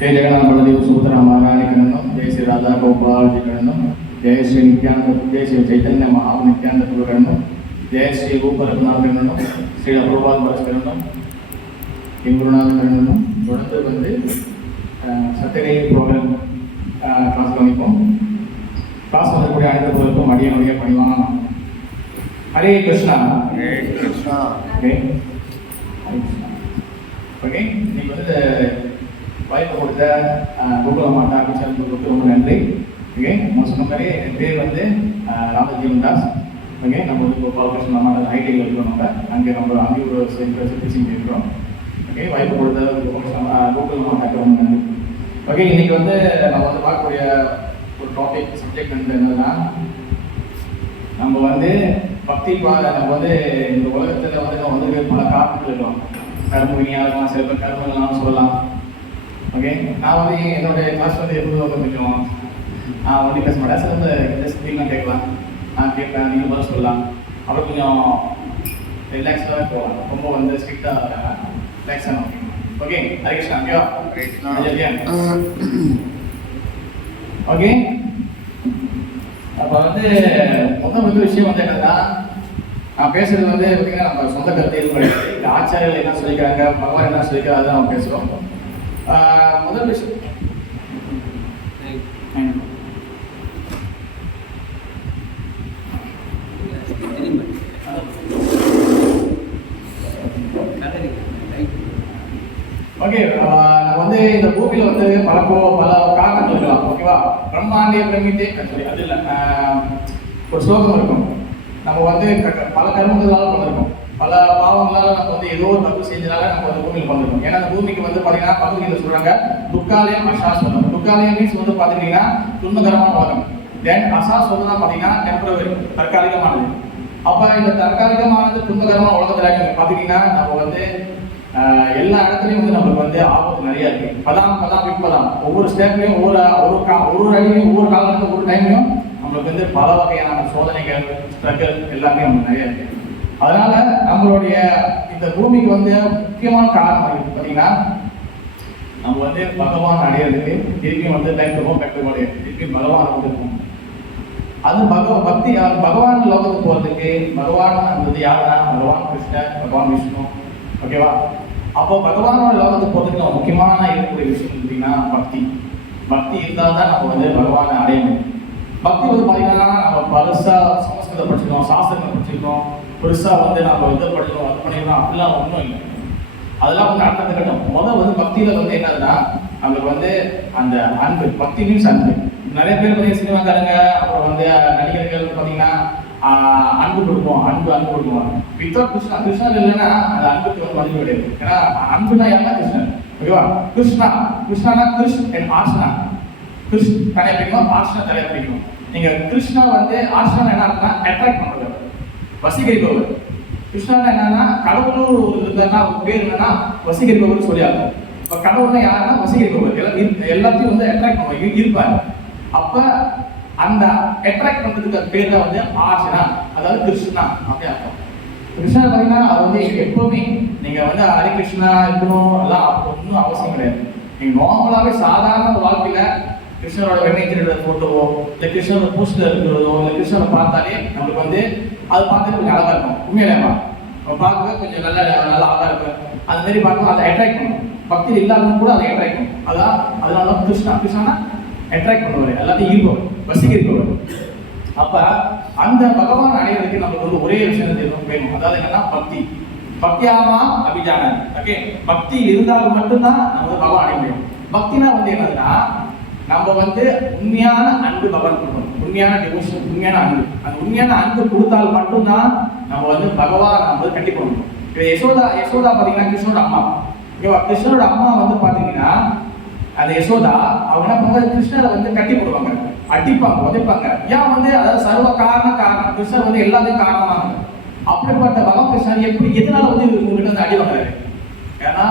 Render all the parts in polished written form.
जय जगन्नाथ बलदेव सुभद्रा महारानी कन्नम, जय श्री राधा गोपाल जी कन्नम, जय श्री नित्यानंद, जय श्री चैतन्य महानित्यानंद गुरु कन्नम, जय श्री रूप रघुनाथ कन्नम, श्री अप्रभात बरस कन्नम, गुरुनाथ कन्नम தொடர்ந்து வந்து சட்டரை ப்ரோக்ராம் கிளாஸ் கவனிப்போம். கிளாஸ் வரக்கூடிய அனைவருக்கும் அடியனுடைய பணிவான ஹரே கிருஷ்ணா. ஹரே கிருஷ்ணா. ஓகே ஓகே இன்னைக்கு வந்து வாய்ப்பு கொடுத்த கோகுல மாதா அபிஷேகத்துக்கு ரொம்ப நன்றி. ஓகே நான் சொன்ன மாதிரி என் பேர் வந்து ராமஜீவன் தாஸ். ஓகே நம்ம வந்து கோபாலகிருஷ்ண மாதா ஐடியில் இருக்கிறோம். நம்ம அங்கே ஒரு டீச்சிங் இருக்கிறோம். ஓகே வாய்ப்பு கொடுத்த கோகுல மாதாக்கு ரொம்ப நன்றி. ஓகே இன்னைக்கு வந்து நம்ம வந்து பார்க்கக்கூடிய ஒரு டாபிக் சப்ஜெக்ட் வந்து என்னதுன்னா, நம்ம வந்து பக்தி நம்ம வந்து இந்த உலகத்தில் வந்து நம்ம வந்து பல காரணங்கள் இருக்கோம். கர்ம வினியாக இருக்கலாம், சில பேர் கர்மங்கள்லாம் சொல்லலாம். ஓகே நான் வந்து என்னுடைய கிளாஸ் வந்து எப்போதும் வந்து கொஞ்சம் ஒன்றும் பேச மாட்டேன். சில வந்து இந்த ஸ்பீக்லாம் கேட்கலாம், நான் கேட்பேன், நீங்கள் பதில் சொல்லலாம். அப்புறம் கொஞ்சம் ரிலாக்ஸாக போகலாம். ரொம்ப வந்து ஸ்ட்ரிக்டாக ரிலாக்ஸாக ஓகே. ஹரே கிருஷ்ணா. ஓகே அப்போ வந்து முதல் விஷயம் வந்து என்னன்னா, நான் பேசுறது வந்து பார்த்தீங்கன்னா நம்ம சொந்த கருத்து எதுவும் கிடையாது. இந்த ஆச்சாரியர்கள் என்ன சொல்லிக்கிறாங்க, பகவான் என்ன சொல்லிக்கிறாங்க, அதுதான் நம்ம பேசுகிறோம். முதல் விஷயம் ஓகே நம்ம வந்து இந்த பூமியில் வந்து பல காரணங்கள் இருக்கலாம். ஓகேவா, பிரம்மாண்டிய பிரமித்தே சொல்லி அது இல்லை, ஒரு ஸ்லோகம் இருக்கும். நம்ம வந்து பல கர்மங்களால் பண்ணிருக்கோம், பல பாவங்களால் நம்ம வந்து ஏதோ ஒரு தப்பு செஞ்சதால நம்ம வந்து பூமியில் பண்ணிருக்கோம். ஏன்னா அந்த பூமிக்கு வந்து பார்த்தீங்கன்னா பகுதியில் சொல்றாங்க துக்காலயம் அசாஸ்வதம். துக்காலயம் மீன்ஸ் வந்து பார்த்துட்டீங்கன்னா துன்பகரமான உலகம். தென் அசாஸ்வதம் பார்த்தீங்கன்னா டெம்பரவரி, தற்காலிகமானது. அப்போ இந்த தற்காலிகமானது துன்பகரமான உலகத்தில் பார்த்தீங்கன்னா நம்ம வந்து எல்லா இடத்துலையும் வந்து நம்மளுக்கு வந்து ஆபத்து நிறைய இருக்கு. இப்பதான் ஒவ்வொரு ஸ்டேப்லையும் ஒவ்வொரு அடிலையும் ஒவ்வொரு காலத்துல ஒவ்வொரு டைம்லையும் நம்மளுக்கு வந்து பல வகையான சோதனைகள், ஸ்ட்ரகிள் எல்லாமே நமக்கு நிறைய இருக்கு. அதனால நம்மளுடைய இந்த பூமிக்கு வந்து முக்கியமான காரணம் இருக்கு பார்த்தீங்கன்னா, நம்ம வந்து பகவான் அடையிறதுக்கு திருப்பியும் வந்து திருப்பியும் பகவான் வந்துருக்கோம். அது பக்தி பகவான் லோகத்துக்கு போகிறதுக்கு பகவான் வந்து யாருன்னா பகவான் கிருஷ்ணர், பகவான் விஷ்ணு. ஓகேவா, அப்போ பகவானோட லோகத்துக்கு போகிறதுக்கு நம்ம முக்கியமான இருக்கக்கூடிய விஷயம் பார்த்தீங்கன்னா பக்தி இருந்தால் தான் நம்ம வந்து பகவானை அடைய முடியும். பக்தி வந்து பார்த்தீங்கன்னா நம்ம பெருசாக சமஸ்கிருதம் படிச்சிருக்கோம், சாஸ்திரங்கள் படிச்சிருக்கோம், பெருசாக வந்து நம்ம இது படிக்கணும், அது பண்ணிக்கலாம், அப்படிலாம் ஒன்றும் இல்லை. அதெல்லாம் வந்து அடுத்த கட்டம். முதல் வந்து பக்தியில் வந்து என்னதுன்னா, நம்மளுக்கு வந்து அந்த அன்பு, பக்தி மீன்ஸ் அன்பு. நிறைய பேர் வந்து சினிமாக்காரங்க அப்புறம் வந்து நடிகர்கள் பார்த்தீங்கன்னா அன்பு கொடுப்போம். வித்தவுட் கிருஷ்ணா இல்லைன்னா அந்த அன்புக்கு வந்து மதிப்பு கிடையாது. ஏன்னா அன்புனா யாருன்னா கிருஷ்ணன். ஓகேவா, கிருஷ்ணானா அண்ட் ஆர்ஷனா. தலையை பிடிக்கணும், ஆர்ஷனா தலையை பிடிக்கணும். நீங்க கிருஷ்ணா வந்து ஆர்ஷனா என்ன இருக்குன்னா அட்ராக்ட் பண்றது, வசீகரிப்பவர். கிருஷ்ணா என்னன்னா கடவுள் இருந்தா பேர் என்னன்னா வசீகரிப்பவர் சொல்லியாகும். இப்போ கடவுள்னா யாருன்னா வசீகரிப்பவர், எல்லாத்தையும் வந்து அட்ராக்ட் பண்ணுவாங்க, இருப்பாரு. அப்ப அந்த அட்ராக்ட் பண்றதுக்கு அது பேர் தான் வந்து ஆர்ஷனா, அதாவது கிருஷ்ணா அப்படி அர்த்தம். கிருஷ்ணா பார்த்தீங்கன்னா அது வந்து எப்பவுமே நீங்க வந்து ஹரி கிருஷ்ணா இருக்கணும் எல்லாம் ஒன்றும் அவசியம் கிடையாது. நீங்க நார்மலாவே சாதாரண வாழ்க்கையில கிருஷ்ணரோட வெண்ணெய் போட்டோவோ இல்லை கிருஷ்ணரோட போஸ்டர் இருக்கிறதோ இல்லை கிருஷ்ணரை பார்த்தாலே நம்மளுக்கு வந்து அது பார்த்துட்டு கொஞ்சம் அழகா இருக்கும். உண்மையிலேமா பார்க்க கொஞ்சம் நல்லா அழகா இருக்கும். அது மாதிரி பார்க்கணும், அதை அட்ராக்ட் பண்ணும். பக்தி இல்லாதவங்க கூட அதை அட்ராக்ட் பண்ணும். அதனால கிருஷ்ணா அட்ராக்ட் பண்ணுவார், எல்லாத்தையும் ஈர்ப்பவர், வசீகரிப்பவர். அப்ப அந்த பகவான் அடையிறதுக்கு நமக்கு வந்து ஒரே விஷயம் வேணும், அதாவது என்னன்னா பக்தியாமா அபிஜான. ஓகே, பக்தி இருந்தால் மட்டும்தான் நம்ம வந்து பகவான் அடைய முடியும். பக்தினா வந்து என்னதுன்னா நம்ம வந்து உண்மையான அன்பு பகவான் கொடுக்கணும், உண்மையான டிவோஷன், உண்மையான அன்பு. அந்த உண்மையான அன்பு கொடுத்தால் மட்டும்தான் நம்ம வந்து பகவான் நம்ம கட்டி பண்ணணும். யசோதா பார்த்தீங்கன்னா கிருஷ்ணனோட அம்மா. ஓகேவா, கிருஷ்ணனோட அம்மா வந்து பார்த்தீங்கன்னா அந்த யசோதா அவங்க என்ன பண்ணுவாங்க, கிருஷ்ணரை வந்து கட்டி போடுவாங்க, அடிப்பாங்க, உதைப்பாங்க. ஏன் வந்து அதாவது சர்வ காரணம் கிருஷ்ணர் வந்து எல்லாத்தையும் காரணமாங்க. அப்படிப்பட்ட பகவான் கிருஷ்ணர் எதனால வந்து இவங்ககிட்ட வந்து அடி வாங்குறாரு? ஏன்னா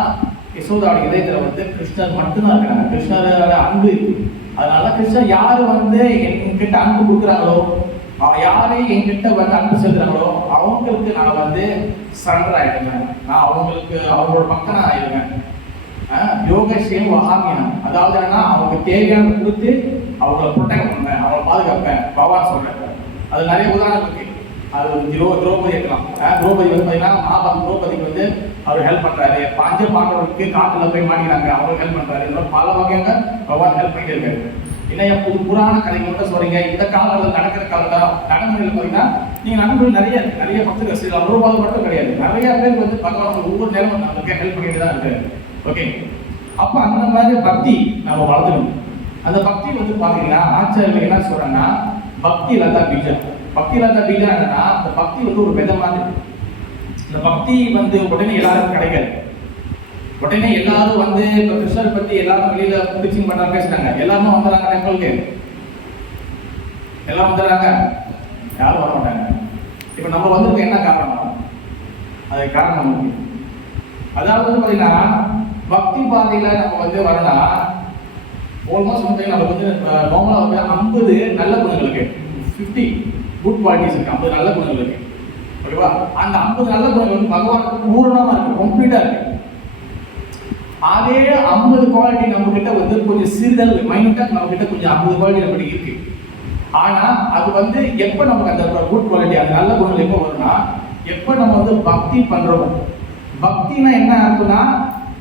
யசோதாவோட இதயத்துல வந்து கிருஷ்ணர் மட்டும்தான் இருக்கிறாங்க, கிருஷ்ணரோட அன்பு இருக்கு. அதனால கிருஷ்ணர் யாரு வந்து என்கிட்ட அன்பு கொடுக்குறாங்களோ, யாரை என்கிட்ட வந்து அன்பு செலுத்துறாங்களோ அவங்களுக்கு நான் வந்து சரண்டர் ஆயிடுவேன், நான் அவங்களோட பக்கம் நான் ஆயிடுவேன். யோகக்ஷேம வஹாமியம், அதாவது என்னன்னா அவங்களுக்கு தேவையான கொடுத்து அவங்களை ப்ரொடெக்ட் பண்ணுவேன், அவங்களை பாதுகாப்பேன் பகவான் சொல்றேன். அது நிறைய உதாரணம் இருக்கு. அது திரௌபதி இருக்கலாம். திரௌபதி வந்து பார்த்தீங்கன்னா மகாபாரத திரௌபதிக்கு வந்து அவர் ஹெல்ப் பண்றாரு. பஞ்ச பாண்டவருக்கு காட்டுல போய் மாட்டிக்கிறாங்க, அவருக்கு ஹெல்ப் பண்றாரு. இந்த மாதிரி பல வகையான பகவான் ஹெல்ப் பண்ணிட்டு இருக்காரு. என்ன புராண கதைகள் மட்டும் சொல்றீங்க, இந்த காலத்தில் நடக்கிற காலத்தில் நடைமுறையில் பார்த்தீங்கன்னா நீங்க நடைமுறையில் நிறைய பக்தர்கள் சில ரூபாய் மட்டும் கிடையாது, நிறைய பேர் வந்து பகவான் ஒவ்வொரு நேரம் நம்மளுக்கு ஹெல்ப் பண்ணிட்டு தான் இருக்காரு. ஓகே, அப்ப அந்த மாதிரி பக்தி நம்ம வளர்த்துக்கணும். அந்த பக்தி வந்து பாத்தீங்கன்னா ஆச்சாரியர்கள் என்ன சொல்றாங்கன்னா பக்தி லதா பீஜம். பக்தி லதா பீஜம் என்னன்னா இந்த பக்தி வந்து ஒரு வித மாதிரி. இந்த பக்தி வந்து உடனே எல்லாருக்கும் கிடைக்காது. உடனே எல்லாரும் வந்து இப்ப கிருஷ்ணரை பத்தி எல்லாரும் வெளியில பிடிச்சிங் பண்றாங்க, பேசுறாங்க, எல்லாரும் வந்துடுறாங்க டெம்பிளுக்கு, எல்லாம் வந்துடுறாங்க, யாரும் வர மாட்டாங்க. இப்ப நம்ம வந்து என்ன காரணம்? அது காரணம் நமக்கு. அதாவது வந்து பாத்தீங்கன்னா பக்தி பாதையில நம்ம வந்து வரணும். ஆல்மோஸ்ட் வந்து நமக்கு வந்து நார்மலா வந்து 50 நல்ல குணங்கள் இருக்கு, 50 குட் குவாலிட்டிஸ் இருக்கு, 50 நல்ல குணங்கள் இருக்கு. ஓகேவா? அந்த 50 நல்ல குணங்கள் வந்து பகவானுக்கு பூரணமா இருக்கு, கம்ப்ளீட்டா இருக்கு. அதே 50 குவாலிட்டி நம்ம கிட்ட வந்து கொஞ்சம் சிறிதல் மைண்டா நம்ம கிட்ட கொஞ்சம் 50 குவாலிட்டி நம்ம இருக்கு. ஆனா அது வந்து எப்ப நமக்கு அந்த குட் குவாலிட்டி அந்த நல்ல குணங்கள் எப்ப வரும்னா எப்ப நம்ம வந்து பக்தி பண்றோம். பக்தினா என்ன அர்த்தம்னா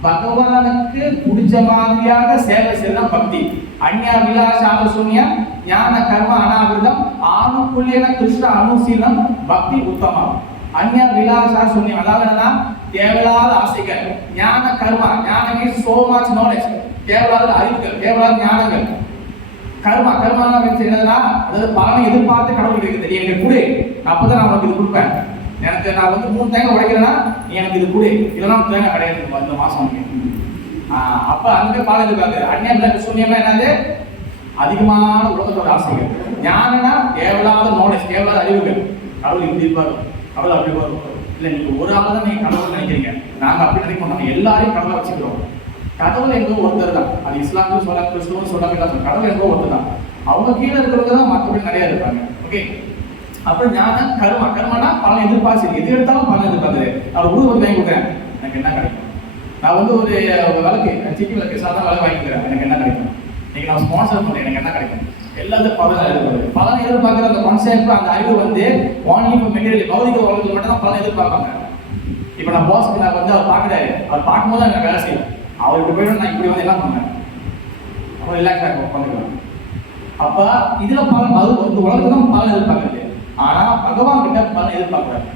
பகவானுக்கு பிடிச்ச மாதிரியாக சேவை செய்யலாம் பக்தி. அந்யா விலாசால சூன்யம் ஞான கர்ம அனாவிரதம் ஆணுக்குள்ளேன கிருஷ்ண அனுசீலம் பக்தி உத்தமம். அந்யா விலாசா சூன்யம் அதாவது என்னன்னா தேவையில்லாத ஆசைகள், ஞான கர்மா, ஞானம் மீன்ஸ் சோ மச் நாலேஜ், தேவையில்லாத அறிவுகள், தேவையில்லாத ஞானங்கள். கர்மா கர்மானா மீன்ஸ் என்னதுன்னா அதாவது பலனை எதிர்பார்த்து கடவுளுக்கு இருக்குது, எனக்கு கொடு அப்பதான் நான் உனக்கு இது கொடுப்பேன். எனக்கு நான் வந்து 3 தேங்காய் உடைக்கிறேன்னா நீ எனக்கு இது கொடு, இதெல்லாம் தேங்காய் கிடையாது இந்த மாசம். அப்ப அங்கே பாலம் எதிர்பார்க்கு. அந்நியம் சூன்யம்னா என்னது அதிகமான உலகத்தோட ஆசைகள். ஞானம்னா தேவையில்லாத நாலேஜ், தேவையில்லாத அறிவுகள். கடவுள் இப்படி இருப்பாரு, கடவுள் அப்படி வரும். இல்லை நீங்க ஒரு ஆள் தான் நீங்க கடவுள் நினைக்கிறீங்க, நாங்க அப்படி நினைக்க மாட்டோம், எல்லாரையும் கடவுளை வச்சுக்கிறோம். கடவுள் என்பது ஒருத்தர் தான். அது இஸ்லாமும் சொல்ல கிறிஸ்துவும் சொல்லாம கடவுள் என்பது ஒருத்தர் தான். அவங்க கீழே இருக்கிறவங்க தான் மற்றபடி நிறைய இருப்பாங்க. ஓகே, அப்புறம் ஞானம் கர்மா. கர்மனா பலன் எதிர்பார்த்து எது எடுத்தாலும் பலன் எதிர்பார்க்குது. நான் ஊருக்கு வந்து வாங்கி கொடுக்குறேன், எனக்கு என்ன கிடைக்கும்? நான் வந்து ஒரு விளக்கு சிட்டி விளக்கு சாதாரண விளக்கு வாங்கி கொடுக்குறேன், எனக்கு என்ன கிடைக்கும்? இன்னைக்கு நான் ஸ்பான்சர் பண்ணுறேன், எனக்கு என்ன கிடைக்கும்? எல்லாத்தையும் பலன் எதிர்பார்க்குது. பலன் எதிர்பார்க்குற அந்த கான்செப்ட் அந்த அறிவு வந்து ஓன்லி ஃபார் மெட்டீரியல் பௌதிக உலகத்தில் மட்டும் தான் பலன் எதிர்பார்ப்பாங்க. இப்போ நான் பாஸ்க்கு நான் வந்து அவர் பார்க்குறாரு, அவர் பார்க்கும்போது தான் எனக்கு வேலை செய்யும். அவருக்கு போய்ட்டு நான் இப்படி வந்து என்ன பண்ணேன், அப்புறம் ரிலாக்ஸாக பண்ணுவேன். அப்போ இதில் பலன் அது இந்த உலகத்துல தான் பலன் எதிர்பார்க்குறது. ஆனால் பகவான் கிட்ட பலன் எதிர்பார்க்குறாரு.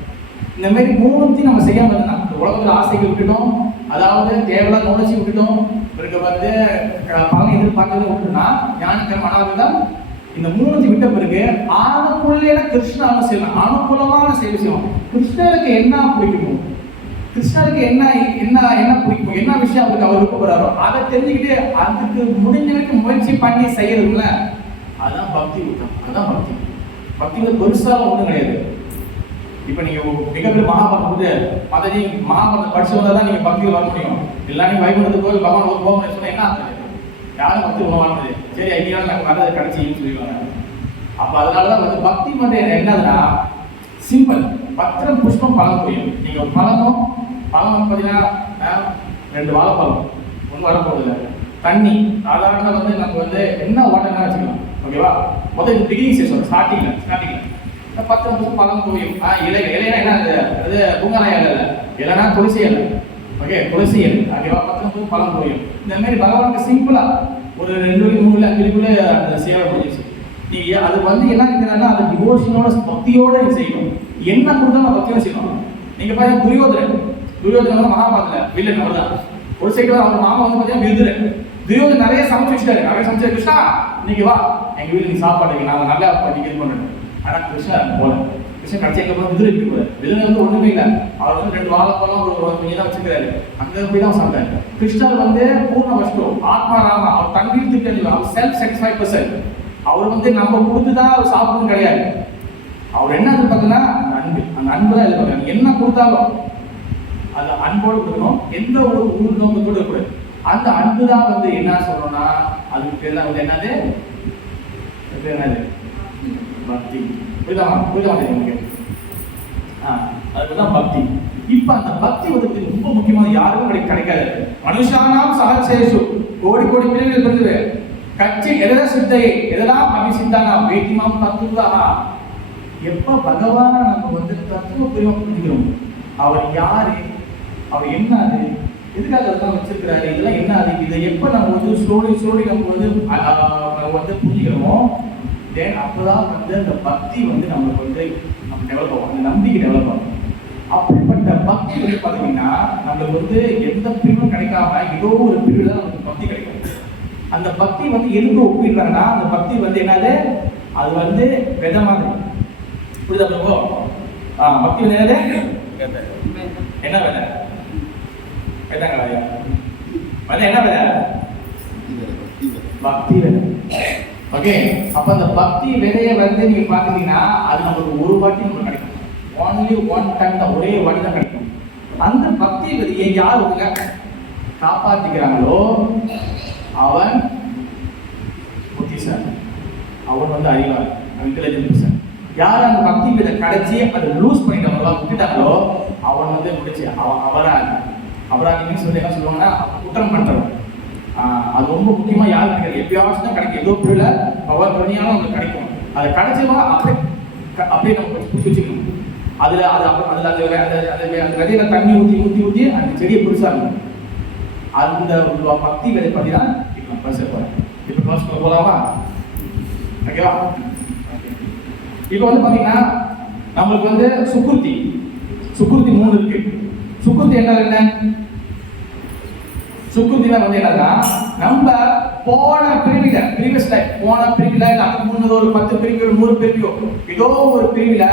இந்த மாதிரி 3 நம்ம செய்யாம இருந்தா இந்த உலகத்துல ஆசைகள் விட்டுட்டோம், அதாவது தேவையில்லாத நோலட்சி விட்டுட்டோம், பிறகு வந்து பலன் எதிர்பார்க்கறத விட்டுனா ஞானக்கர்ம அனாவிரதம். இந்த 3 விட்ட பிறகு ஆணுக்குள்ளே கிருஷ்ண அனுசீலம், அனுகூலமான சேவை செய்வோம். கிருஷ்ணருக்கு என்ன பிடிக்குமோ, கிருஷ்ணருக்கு என்ன என்ன என்ன பிடிக்கும், என்ன விஷயம் அவருக்கு அவர் விருப்பப்படுறாரோ அதை தெரிஞ்சுக்கிட்டு அதுக்கு முடிஞ்ச வரைக்கும் முயற்சி பண்ணி செய்யறதுல அதுதான் பக்தி விட்டோம். அதுதான் பக்தி. பக்திங்க பெருசாக ஒன்றும் கிடையாது. இப்போ நீங்கள் மிகப்பெரிய மகாபாரதம் வந்து மதஜி மகாபாரதம் படிச்சு வந்தால் தான் நீங்கள் பக்தியில் வர முடியும். எல்லாரும் வைகுண்டத்துக்கு போய் பகவான் ஒரு போகணும் சொன்னால் என்ன ஆகுது? யாரும் பக்தி வாழ்ந்தது சரி ஐடியாவில் நாங்கள் வரது கிடைச்சின்னு சொல்லிடுவாங்க. அப்போ அதனால தான் வந்து பக்தி மட்டும் என்னதுன்னா சிம்பிள். பத்திரம் புஷ்பம் பழம் புரியும். நீங்கள் பழமும் பார்த்தீங்கன்னா 2 வாழைப்பழம் ஒன்றும் வரப்போகுது. தண்ணி சாதாரண வந்து நம்ம வந்து என்ன வாட்டர்னா வச்சுக்கலாம். ஓகேவா? முதல் பிகினிங் ஸ்டேஜ் ஸ்டார்டிங்கில் பத்திரம் புஷ்பம் பழம் புரியும். இலைனா என்ன அது பூங்காலயம் இல்லை, இல்லைன்னா துளசி இலை. ஓகே, துளசி இலை. ஓகேவா? பத்திரம் புஷ்பம் பழம் புரியும். இந்த மாதிரி பகவானுக்கு சிம்பிளாக ஒரு 2 3 5 அந்த சேவை பண்ணிச்சு. நீங்க அது வந்து என்ன இருக்குன்னா அது டிவோஷனோட பக்தியோட செய்யணும். என்ன கொடுத்தாலும் பக்தியோட செய்யணும். நீங்க பாருங்க துரியோதன மகாபாரதத்துல வில்லன் அவர் தான். ஒரு சைடு அவங்க மாமா வந்து பார்த்தீங்கன்னா துரியோதன் நிறைய சமைச்சு வச்சுட்டாரு. நிறைய சமைச்சு கிருஷ்ணா நீங்க வா எங்க வீட்டுல நீ சாப்பாடு நாங்கள் நல்லா இது பண்ணுறோம். ஆனால் கிருஷ்ணா போல கிருஷ்ணன் கடைசி எங்க போய் விதுரை போல விதுரை வந்து ஒண்ணுமே இல்லை. அவர் வந்து 2 வாழைப்பழம் ஒரு மீன் தான் வச்சுக்கிறாரு. அங்கே போய் தான் சாப்பிட்டாரு. கிருஷ்ணர் வந்து பூர்ண வஷ்டு ஆத்மா ராமா. அவர் தண்ணீர் திட்டம், அவர் செல்ஃப் சாட்டிஸ்ஃபை பர்சன். அவர் வந்து நம்ம கொடுத்துதான் அவர் சாப்பிடணும் கிடையாது. அவர் என்ன எதிர்பார்க்கனா அன்பு. அந்த அன்பு தான் எதிர்பார்க்கணும். என்ன கொடுத்தாலும் அது அன்போடு கொடுக்கணும். எந்த ஒரு நோக்கத்தோடு இருக்கக்கூடாது. அந்த அன்பு தான் வந்து என்ன சொல்லணும்னா அதுக்கு பேர் தான் வந்து என்னது பக்தி. புரியுதா உங்களுக்கு? அதுதான் பக்தி. இப்ப அந்த பக்தி வந்து ரொம்ப முக்கியமான யாருக்கும் கிடைக்காது. மனுஷானாம் சகசேஷு கோடி கோடி பிரிவுகள் பிறந்தது கட்சி எதா சித்தையை எதெல்லாம் அபிசித்தானா வேட்டிமாம் தத்துவா. எப்ப பகவான நம்ம வந்து தத்துவ பிரிவா புரிஞ்சுக்கிறோம், அவர் யாரு, அவர் என்ன, அது எதுக்காக அதெல்லாம் வச்சிருக்கிறாரு, இதெல்லாம் என்ன, அது இதை எப்ப நம்ம வந்து ஸ்லோலி நம்ம வந்து புரிஞ்சுக்கிறோமோ, தென் அப்பதான் வந்து அந்த பக்தி வந்து நம்மளுக்கு வந்து நம்ம டெவலப் ஆகும், அந்த நம்பிக்கை டெவலப் ஆகும். அப்படிப்பட்ட பக்தி வந்து பார்த்தீங்கன்னா நம்மளுக்கு வந்து எந்த பிரிவும் கிடைக்காம ஏதோ ஒரு பிரிவில் தான் நமக்கு பக்தி கிடைக்கும். அந்த பக்தி வந்து எதுக்கு ஒப்பிடுறாங்கன்னா, அந்த பக்தி வந்து என்னது, அது வந்து விதை மாதிரி. புரியுதா ப்ரோ? பக்தி வந்து என்னது, என்ன விதை, விதைங்களா? விதை என்ன விதை? பக்தி விதை. ஓகே, அப்ப அந்த பக்தி விதையை வந்து நீங்க பாத்தீங்கன்னா அது நமக்கு ஒரு வாட்டி நமக்கு கிடைக்கும், ஒன்லி ஒன் டைம் தான், ஒரே வாட்டி தான் கிடைக்கும். அந்த பக்தி விதையை யார் வந்து காப்பாத்திக்கிறாங்களோ அவன் புத்திசாலி, அவன் வந்து அறிவாளி, இன்டெலிஜென்ட் பர்சன். யார் அந்த பக்தி விதை கிடைச்சி அதை லூஸ் பண்ணிட்டாங்களோ, விட்டுட்டாங்களோ, அவன் வந்து முடிச்சு அவன் அபராதின்னு சொல்லி என்ன சொல்லுவாங்கன்னா குற்றம் பண்றவன். அது ரொம்ப முக்கியமா யாரும் கிடைக்காது, எப்பயாச்சும் தான் கிடைக்கும், ஏதோ புரியல பவர் பண்ணியாலும் நமக்கு கிடைக்கும். அதை கிடைச்சவா அப்படியே நம்ம பிடிச்சி வச்சுக்கணும். அதுல அந்த விதையில தண்ணி ஊற்றி அந்த செடியை பெருசா இருக்கும். அந்த பக்தி விதை பத்தி தான் இப்போ பேச போறேன். இப்போ கிளாஸ் போலாமா? ஓகேவா? இப்போ வந்து பாத்தீங்கன்னா நம்மளுக்கு வந்து சுக்குர்த்தி 3 இருக்கு. சுக்குர்த்தி என்ன? சுக்குர்த்தினா வந்து என்னன்னா, நம்ம போன ப்ரீவியஸ் லைஃப், அதுக்கு முன்னது ஒரு 10 பிரிவு, 100 பிரிவு, ஏதோ ஒரு பிரிவுல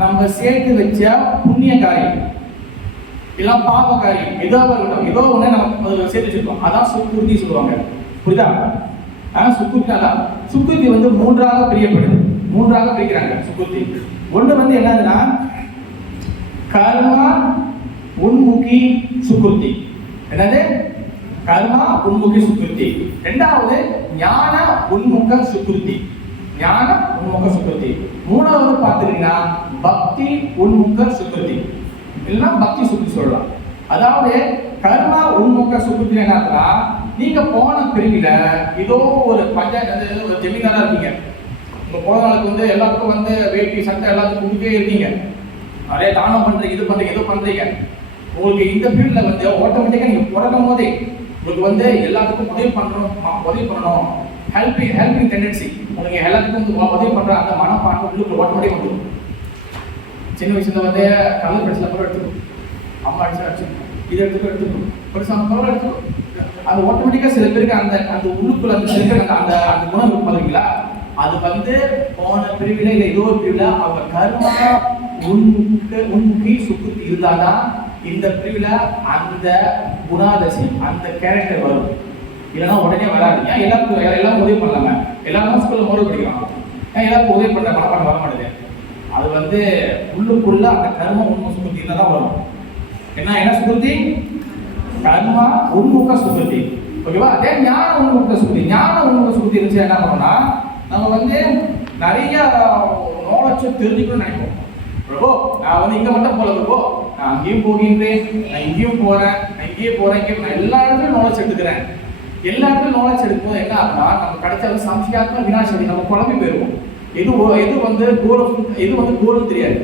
நம்ம சேர்த்து வச்ச புண்ணிய காரியம் இல்ல பாப காரியம் ஏதோ ஒண்ணு நம்ம சேர்த்து வச்சிருக்கோம், அதான் சுக்குர்த்தி சொல்லுவாங்க. புரியுதா? சுக்குர்த்தி அதான். சுக்குர்த்தி வந்து 3ஆக பிரிக்கப்படுது, 3ஆக பிரிக்கிறாங்க சுக்குர்த்தி. ஒண்ணு வந்து என்னதுன்னா கர்மா உன்முகி சுக்குர்த்தி. என்னது? கர்மா உன்முகி சுக்குர்த்தி. இரண்டாவது ஞான உன்முக சுக்குர்த்தி. மூணாவது பாத்தீங்கன்னா பக்தி உன்முக சுக்குர்த்தி, இல்லைன்னா பக்தி சுக்குர்த்தி சொல்லலாம். அதாவது கர்மா உன்முக சுக்குர்த்தி என்னன்னா, நீங்க போன பிரிவில ஏதோ ஒரு பஞ்சாயத்து ஒரு ஜமீன்தாரா இருக்கீங்க, உங்க போன நாளுக்கு வந்து எல்லாருக்கும் வந்து வேட்டி சட்டை எல்லாத்துக்கும் கொடுத்துட்டே இருக்கீங்க, நிறைய தானம் பண்றீங்க, இது பண்றீங்க, ஏதோ பண்றீங்க. உங்களுக்கு இந்த ஃபீல்ட்ல வந்து ஆட்டோமேட்டிக்கா நீங்க பிறக்கும் போதே உங்களுக்கு வந்து எல்லாத்துக்கும் உதவி பண்ணணும், ஹெல்பிங் டெண்டன்சி, உங்களுக்கு எல்லாத்துக்கும் உதவி பண்ற அந்த மனப்பான்மை உங்களுக்கு ஆட்டோமேட்டிக்கா வந்துடும். சின்ன வயசுல வந்து கலர் பென்சில் கூட எடுத்துக்கணும், அம்மா அடிச்சு இதை எடுத்துக்கணும், பெருசான பொருள் எடுத்துக்கணும். அது ஆட்டோமேட்டிக்கா சில பேருக்கு அந்த உள்ளுக்குள்ள அந்த குணம் இருக்கும் பாத்தீங்களா, அது வந்து போன பிரிவில இல்லை ஏதோ ஒரு பிரிவில அவங்க கர்மா உன்முகி சுக்குர்த்தி இருந்தாதான் இந்த பிரிவுல அந்த குணாதசி அந்த கேரக்டர் வரும், இல்லைன்னா உடனே வராது. ஏன் எல்லாரும் உதவி பண்ணலாங்க, எல்லாரும் ஸ்கூல்ல மோடி படிக்கலாம், ஏன் எல்லாருக்கும் உதவி பண்ற மனப்பாடம் வர மாட்டேது. அது வந்து உள்ளுக்குள்ள அந்த கர்ம உண்மை சுக்குர்த்தி தான் வரும். என்ன சுக்குர்த்தி? கர்மா உன்முக சுக்குர்த்தி. ஓகேவா? அதே ஞான உன்முக சுக்குர்த்தி இருந்துச்சு என்ன பண்ணோம்னா, நம்ம வந்து நிறைய நாலேஜ் தெரிஞ்சுக்கணும்னு நினைப்போம். பிரபு நான் வந்து இங்க மட்டும் போல பிரபு, நான் அங்கேயும் போகின்றேன், நான் இங்கேயும் போறேன், நான் எல்லா இடத்துலையும் நாலேஜ் எடுத்துக்கிறேன். எல்லா இடத்துலையும் நாலேஜ் எடுக்கும்போது என்ன ஆகுனா, நம்ம கிடைச்சாலும் சம்சியாத்ம வினாசதி, நம்ம குழம்பி போயிடுவோம். எது வந்து கோல் தெரியாது.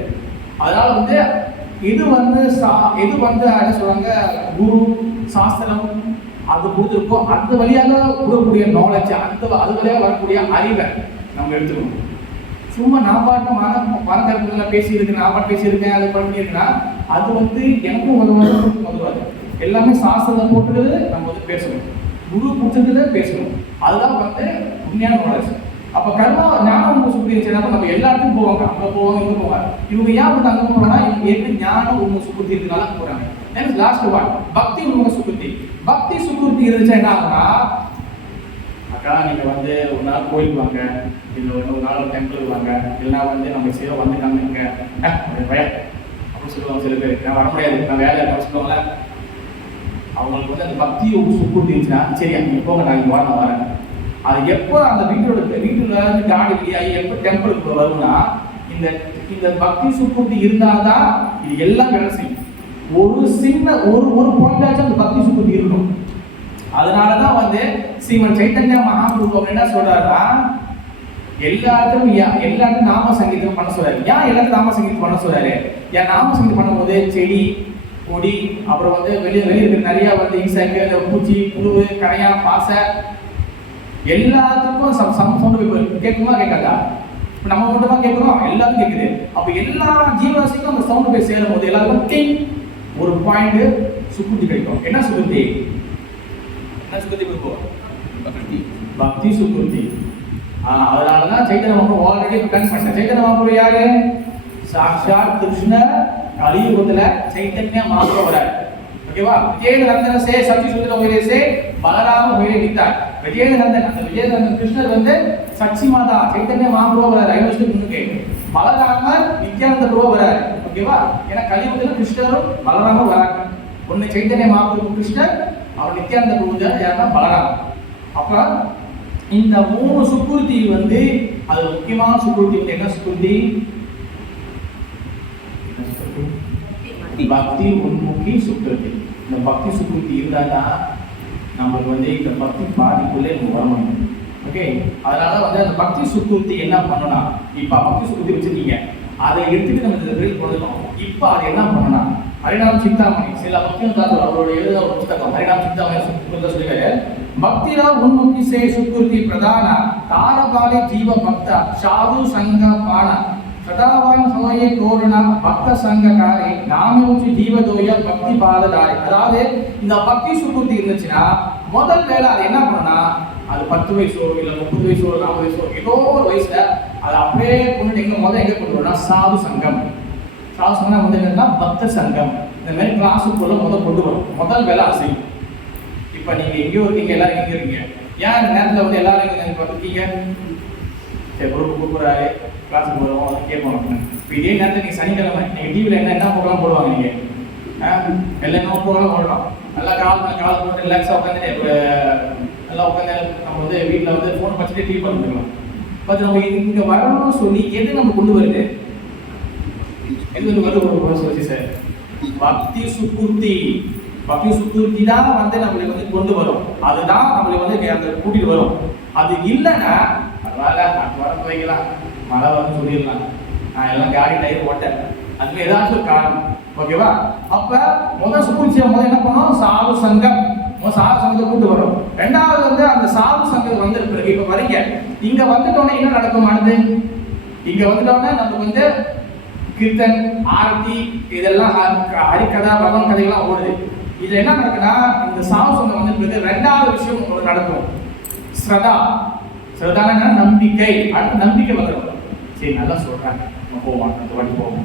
அதனால வந்து இது வந்து என்ன சொல்றாங்க, குரு சாஸ்திரம் அது கொடுத்துருக்கோம், அந்த வழியாக கொடுக்கக்கூடிய நாலேஜ், அது வழியாக வரக்கூடிய அறிவை நம்ம எடுத்துக்கணும். சும்மா நான் பாட்டு மனக்கருத்துல பேசியிருக்கேன், நான் பாட்டு பேசியிருக்கேன், அது பண்ணியிருக்கேன்னா அது வந்து எனக்கும் உதவாது. எல்லாமே சாஸ்திரத்தை போட்டுறது நம்ம வந்து பேசணும், குரு கொடுத்ததுல பேசணும், அதுதான் வந்து உண்மையான நாலேஜ். அப்ப கர்மா ஞானம் சுத்தி நம்ம எல்லாத்துக்கும் போவாங்க, அங்க போவாங்க, இங்க போவாங்க. இவங்க ஏன் வந்து அங்க போறாங்கன்னா, இவங்க எப்படி ஞானம் உண்மை சுத்தி இருக்கனால போறாங்க. லாஸ்ட் ஒன் பக்தி உண்மை சுக்குர்த்தி. பக்தி சுக்குர்த்தி இருந்துச்சா என்ன ஆகுனா, அக்கா நீங்க வந்து ஒரு நாள் கோயிலுக்கு வாங்க, இல்லை ஒரு நாள் டெம்பிளுக்கு வாங்க, இல்லைன்னா வந்து நம்ம சேவை வந்துட்டாங்க இங்க பயம் அப்படின்னு சொல்லுவாங்க சில பேர். நான் வர முடியாது, நான் வேலை இருக்க சொல்லுவாங்கல்ல, அவங்களுக்கு வந்து அந்த பக்தி சுக்குர்த்தி இருந்துச்சுன்னா சரி நீங்க போங்க, நான் இங்க வரேன். அது எப்போ அந்த வீட்டுல காடி வெளியாகி எப்போ டெம்பிளுக்கு வரும்னா, இந்த பக்தி சுக்குர்த்தி இருந்தால்தான் இது எல்லாம் வேலை செய்யும். ஒரு சின்ன ஒரு பாயிண்டாச்சும் அந்த பக்தி சுக்குர்த்தி இருக்கணும். அதனாலதான் வந்து ஸ்ரீமன் சைத்தன்ய மகாபிரபு என்ன சொல்றாருன்னா, எல்லாருக்கும் நாம சங்கீதம் பண்ண சொல்றாரு. ஏன் எல்லாரும் நாம சங்கீதம் பண்ண சொல்றாரு? ஏன் நாம சங்கீதம் பண்ணும்போது செடி கொடி அப்புறம் வந்து வெளியே இருக்கிற நிறைய வந்து இன்செக்ட், பூச்சி, புழு, கரையா, பாசை எல்லாத்துக்கும் சவுண்ட் கேட்குமா கேட்காதா? நம்ம மட்டுமா கேட்கிறோம்? எல்லாரும் கேட்குது. அப்ப எல்லா ஜீவராசிக்கும் அந்த சவுண்ட் போய் சேரும் போது எல்லாருக்கும் ஒரு பாயிண்ட் சுக்குத்தி கிடைக்கும். என்ன சுக்குத்தி? என்ன சுக்குத்தி கொடுப்போம்? பக்தி சுக்குத்தி. அதனாலதான் சைத்தன்ய மகாபிரபு ஆல்ரெடி கன்ஸ் பண்ண. சைத்தன்ய மகாபிரபு யாரு? சாட்சாத் கிருஷ்ணர் கலியுகத்துல சைத்தன்ய மகாபிரபு வராரு. ஓகேவா? விஜயநந்தன சே சத்தி சுந்தர உயிரே சே பலராம உயிரை நித்தார். விஜயநந்தன், அந்த விஜயநந்தன் கிருஷ்ணர் வந்து சச்சி மாதா சைத்தன்ய மகாபிரபு வராரு. 5 வருஷத்துக்கு முன்னுக்கு பலராமர் நித்யானந்த பிரபு வராரு. ஓகேவா? ஏன்னா கலியுகத்துல கிருஷ்ணரும் பலராமர் வராங்க. ஒண்ணு சைத்தன்ய மகாபிரபு கிருஷ்ணர், அவர் நித்யானந்த பிரபு யாருன்னா பலராமர். அப்ப இந்த 3 சுக்குருத்தி வந்து அது முக்கியமான சுக்குருத்தி வந்து என்ன சுக்குருத்தி? பக்தி உன்முகி சுக்குருத்தி. இந்த பக்தி சுக்குருத்தி இருந்தாதான் நம்மளுக்கு வந்து இந்த பக்தி பாதிக்குள்ளே வர முடியும். ஓகே, அதனால வந்து அந்த பக்தி சுக்குருத்தி என்ன பண்ணணும்? இப்ப பக்தி சுக்குருத்தி வச்சிருக்கீங்க, அதை எடுத்துட்டு நம்ம இந்த ரீல் போடணும். இப்ப அதை என்ன பண்ணணும்? ஹரிநாம் சிந்தாமணி சில பக்தியும் தான் அவரோட எழுத ஒரு புத்தகம் ஹரிநாம் சிந்தாமணி சொல்லிருக்காரு. பக்திரா உன்முகி சே சுக்குருத்தி பிரதான தாரபாலி ஜீவ பக்த சாது சங்க பான சதாவான் ஹோயே கோரணா பக்த சங்ககாரி நாமோச்சி ஜீவதோய பக்தி பாததாரி. அதாவது இந்த பக்தி சுக்குருத்தி இருந்துச்சுன்னா முதல் வேலை அது என்ன பண்ணணும்னா, அது 10 வயசோ இல்லை 30 வயசோ 40 வயசோ ஏதோ ஒரு வயசுல அது அப்படியே கொண்டு எங்க கொண்டு வரணும்னா சாது சங்கம். சாது சங்கம் வந்து என்னன்னா பக்த சங்கம். இந்த மாதிரி கிளாஸுக்குள்ள கொண்டு வரும். முதல் வேலை அது செய்யும். இப்ப நீங்க எங்கேயோ இருக்கீங்க, எல்லாரும் எங்க இருக்கீங்க? ஏன் இந்த நேரத்துல வந்து எல்லாரும் எங்க இருக்கீங்க? சரி, குரூப் கூப்பிடுறாரு, கிளாஸுக்கு வருவோம், அதை கேட்போம். இப்போ இதே நேரத்தில் நீங்கள் சனிக்கிழமை நீங்கள் டிவியில் என்ன ப்ரோக்ராம் போடுவாங்க? நீங்கள் எல்லாம் ப்ரோக்ராம் போடுறோம். நல்லா கால் போட்டு ரிலாக்ஸாக உட்காந்துட்டு நல்லா உட்காந்து நம்ம வந்து வீட்டில் வந்து ஃபோன் வச்சுட்டு டிவி பண்ணிக்கலாம். பட் நம்ம இங்கே வரணும்னு சொல்லி எது நம்ம கொண்டு வருது? எது வந்து வருது சொல்லி சார் பக்தி சுக்குர்த்தி. பக்தி சுக்குர்த்தி தான் வந்து நம்மளுக்கு வந்து கொண்டு வரும். அதுதான் நம்மளுக்கு வந்து அந்த கூட்டிட்டு வரும். அது இல்லைன்னா பரவாயில்ல, அது வர வைக்கலாம், மழை வந்து சொல்லிடலாம், நான் எல்லாம் காடி டயர் ஓட்டேன், அதுல ஏதாச்சும் ஒரு காரணம். ஓகேவா? அப்ப முதல் சுக்குர்த்தியை என்ன பண்ணோம்? சாது சங்கம். சாது சங்கத்தை கூட்டு வரும். ரெண்டாவது வந்து அந்த சாது சங்கம் வந்து பிறகு இப்ப வரீங்க, இங்க வந்துட்டோன்னே என்ன நடக்கும்? அடுத்து இங்க வந்துட்டோன்னா நமக்கு வந்து கீர்த்தன், ஆரத்தி, இதெல்லாம் ஹரிகதா, பகவான் கதைகள்லாம் ஓடுது. இதுல என்ன நடக்குன்னா, இந்த சாது சங்கம் வந்து பிறகு ரெண்டாவது விஷயம் உங்களுக்கு நடக்கும். ஸ்ரதா. ஸ்ரதான நம்பிக்கை. அடுத்த நம்பிக்கை வந்துடும். சரி, நல்லா சொல்றாங்க, நம்ம போவோம், அந்த வாட்டி போவோம்.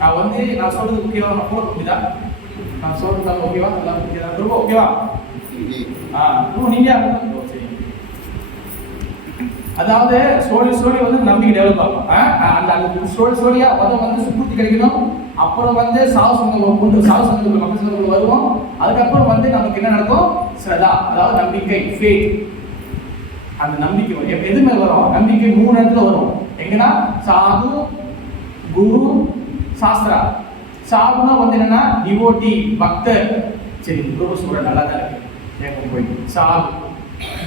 நான் சொல்றது ஓகேவா? நான் போட புரியுதா? நான் சொல்றது ஓகேவா? நல்லா புரியுதா? ரொம்ப ஓகேவா? நீங்க சரி. அதாவது ஸ்லோலி வந்து நம்பிக்கை டெவலப் ஆகும். அந்த ஸ்லோலியா வந்து சுக்குர்த்தி கிடைக்கணும். அப்புறம் வந்து சாது சங்கத்துக்கு மக்கள் சங்கத்துக்கு வருவோம். அதுக்கப்புறம் வந்து நமக்கு என்ன நடக்கும்? ஸ்ரதா, அதாவது நம்பிக்கை, ஃபேத். அந்த நம்பிக்கை எது மேல வரும்? நம்பிக்கை 3 இடத்துல வரும். எங்கன்னா சாது, குரு, சாஸ்திரா. சாதுனா வந்து என்னன்னா டிவோட்டி, பக்தர். சரி, குரு சொல்ற நல்லா தான் இருக்கு, கேட்க போய். சாது.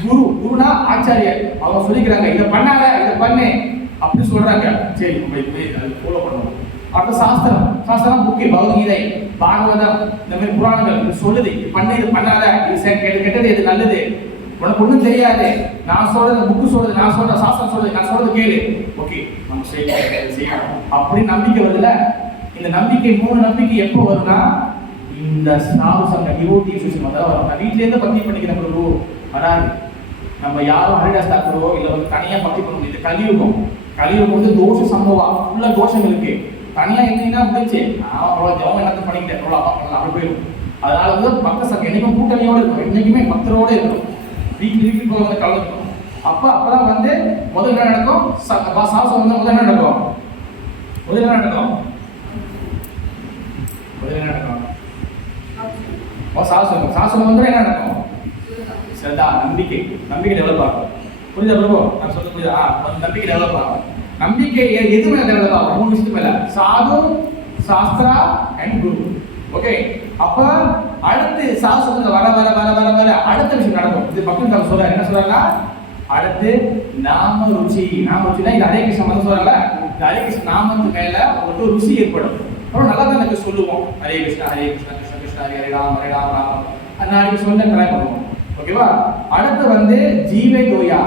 குருனா ஆச்சாரியர். அவங்க சொல்லிக்கிறாங்க, இதை பண்ணாத, இதை பண்ணு அப்படி சொல்றாங்க. சரி, போய் அதை ஃபாலோ பண்ணுவோம். அடுத்த சாஸ்திரம் புக்கு, பகவத்கீதை, பாகவதம், இந்த மாதிரி புராணங்கள் சொல்லுது, பண்ணு, இது பண்ணாத, இது கெட்டது, இது நல்லது, உனக்கு ஒன்றும் தெரியாது, நான் சொல்றது புக்கு சொல்றது, நான் சொல்ற சாஸ்திரம் சொல்றது, நான் சொல்றது கேளு. ஓகே, நம்ம செய்யணும் அப்படின்னு நம்பிக்கை வருதுல. இந்த நம்பிக்கை 3 நம்பிக்கை எப்போ வரும்னா, இந்த சாது சங்க டிவோட்டி அசோசியேஷன் தான் வரும். நான் வீட்டிலேருந்து பக்தி பண்ணிக்கிற பிரபு வராது. நம்ம யாரும் ஹரிதாஸ் தாக்கரோ இல்லை வந்து தனியாக பக்தி பண்ண முடியாது. கலியுகம் வந்து தோஷ சம்பவம், உள்ள தோஷம் இருக்கு. தனியாக இருந்தீங்கன்னா முடிச்சு நான் அவ்வளோ ஜவம் என்னத்தை பண்ணிக்கிட்டேன், எவ்வளோ அப்பா பண்ணலாம் அப்படி போயிடும். அதனால வந்து பக்த சங்கம் என்னைக்கும் கூட்டணியோடு இருக்கும், என்னைக்குமே பக்தரோடு இருக்கணும், வீட்டுக்கு போய் வந்து கலந்துக்கணும். அப்பதான் வந்து முதல் என்ன நடக்கும்? சாசம் வந்து முதல் என்ன நடக்கும்? சாசனம் வந்து என்ன நடக்கும்? ஸ்ரதா, நம்பிக்கை டெவலப் ஆகும். புரியுதா பிரபு? நான் சொல்ல புரியுதா? நம்பிக்கை டெவலப் ஆகும். நம்பிக்கை எது மேல டெவலப் ஆகும்? 3 விஷயத்து மேல: சாது, சாஸ்திரா அண்ட் குரு. ஓகே, அப்ப அடுத்து சாஸ்திரத்துல வர அடுத்த விஷயம் பக்தன் சொல்றாரு, என்ன சொல்றாருன்னா அடுத்து நாம ருச்சினா இது ஹரே கிருஷ்ண வந்து சொல்றாங்க, இந்த ஹரே கிருஷ்ண நாமத்துக்கு மேல உங்களுக்கு ருசி ஏற்படும். அப்புறம் நல்லா தான் எனக்கு சொல்லுவோம், ஹரே கிருஷ்ணா கிருஷ்ண கிருஷ்ண ஹரே ராம் ராம் நாளைக்கு சொல்ல ட்ரை பண்ணுவோம். ஓகேவா? அடுத்து வந்து ஜீவே தோயா,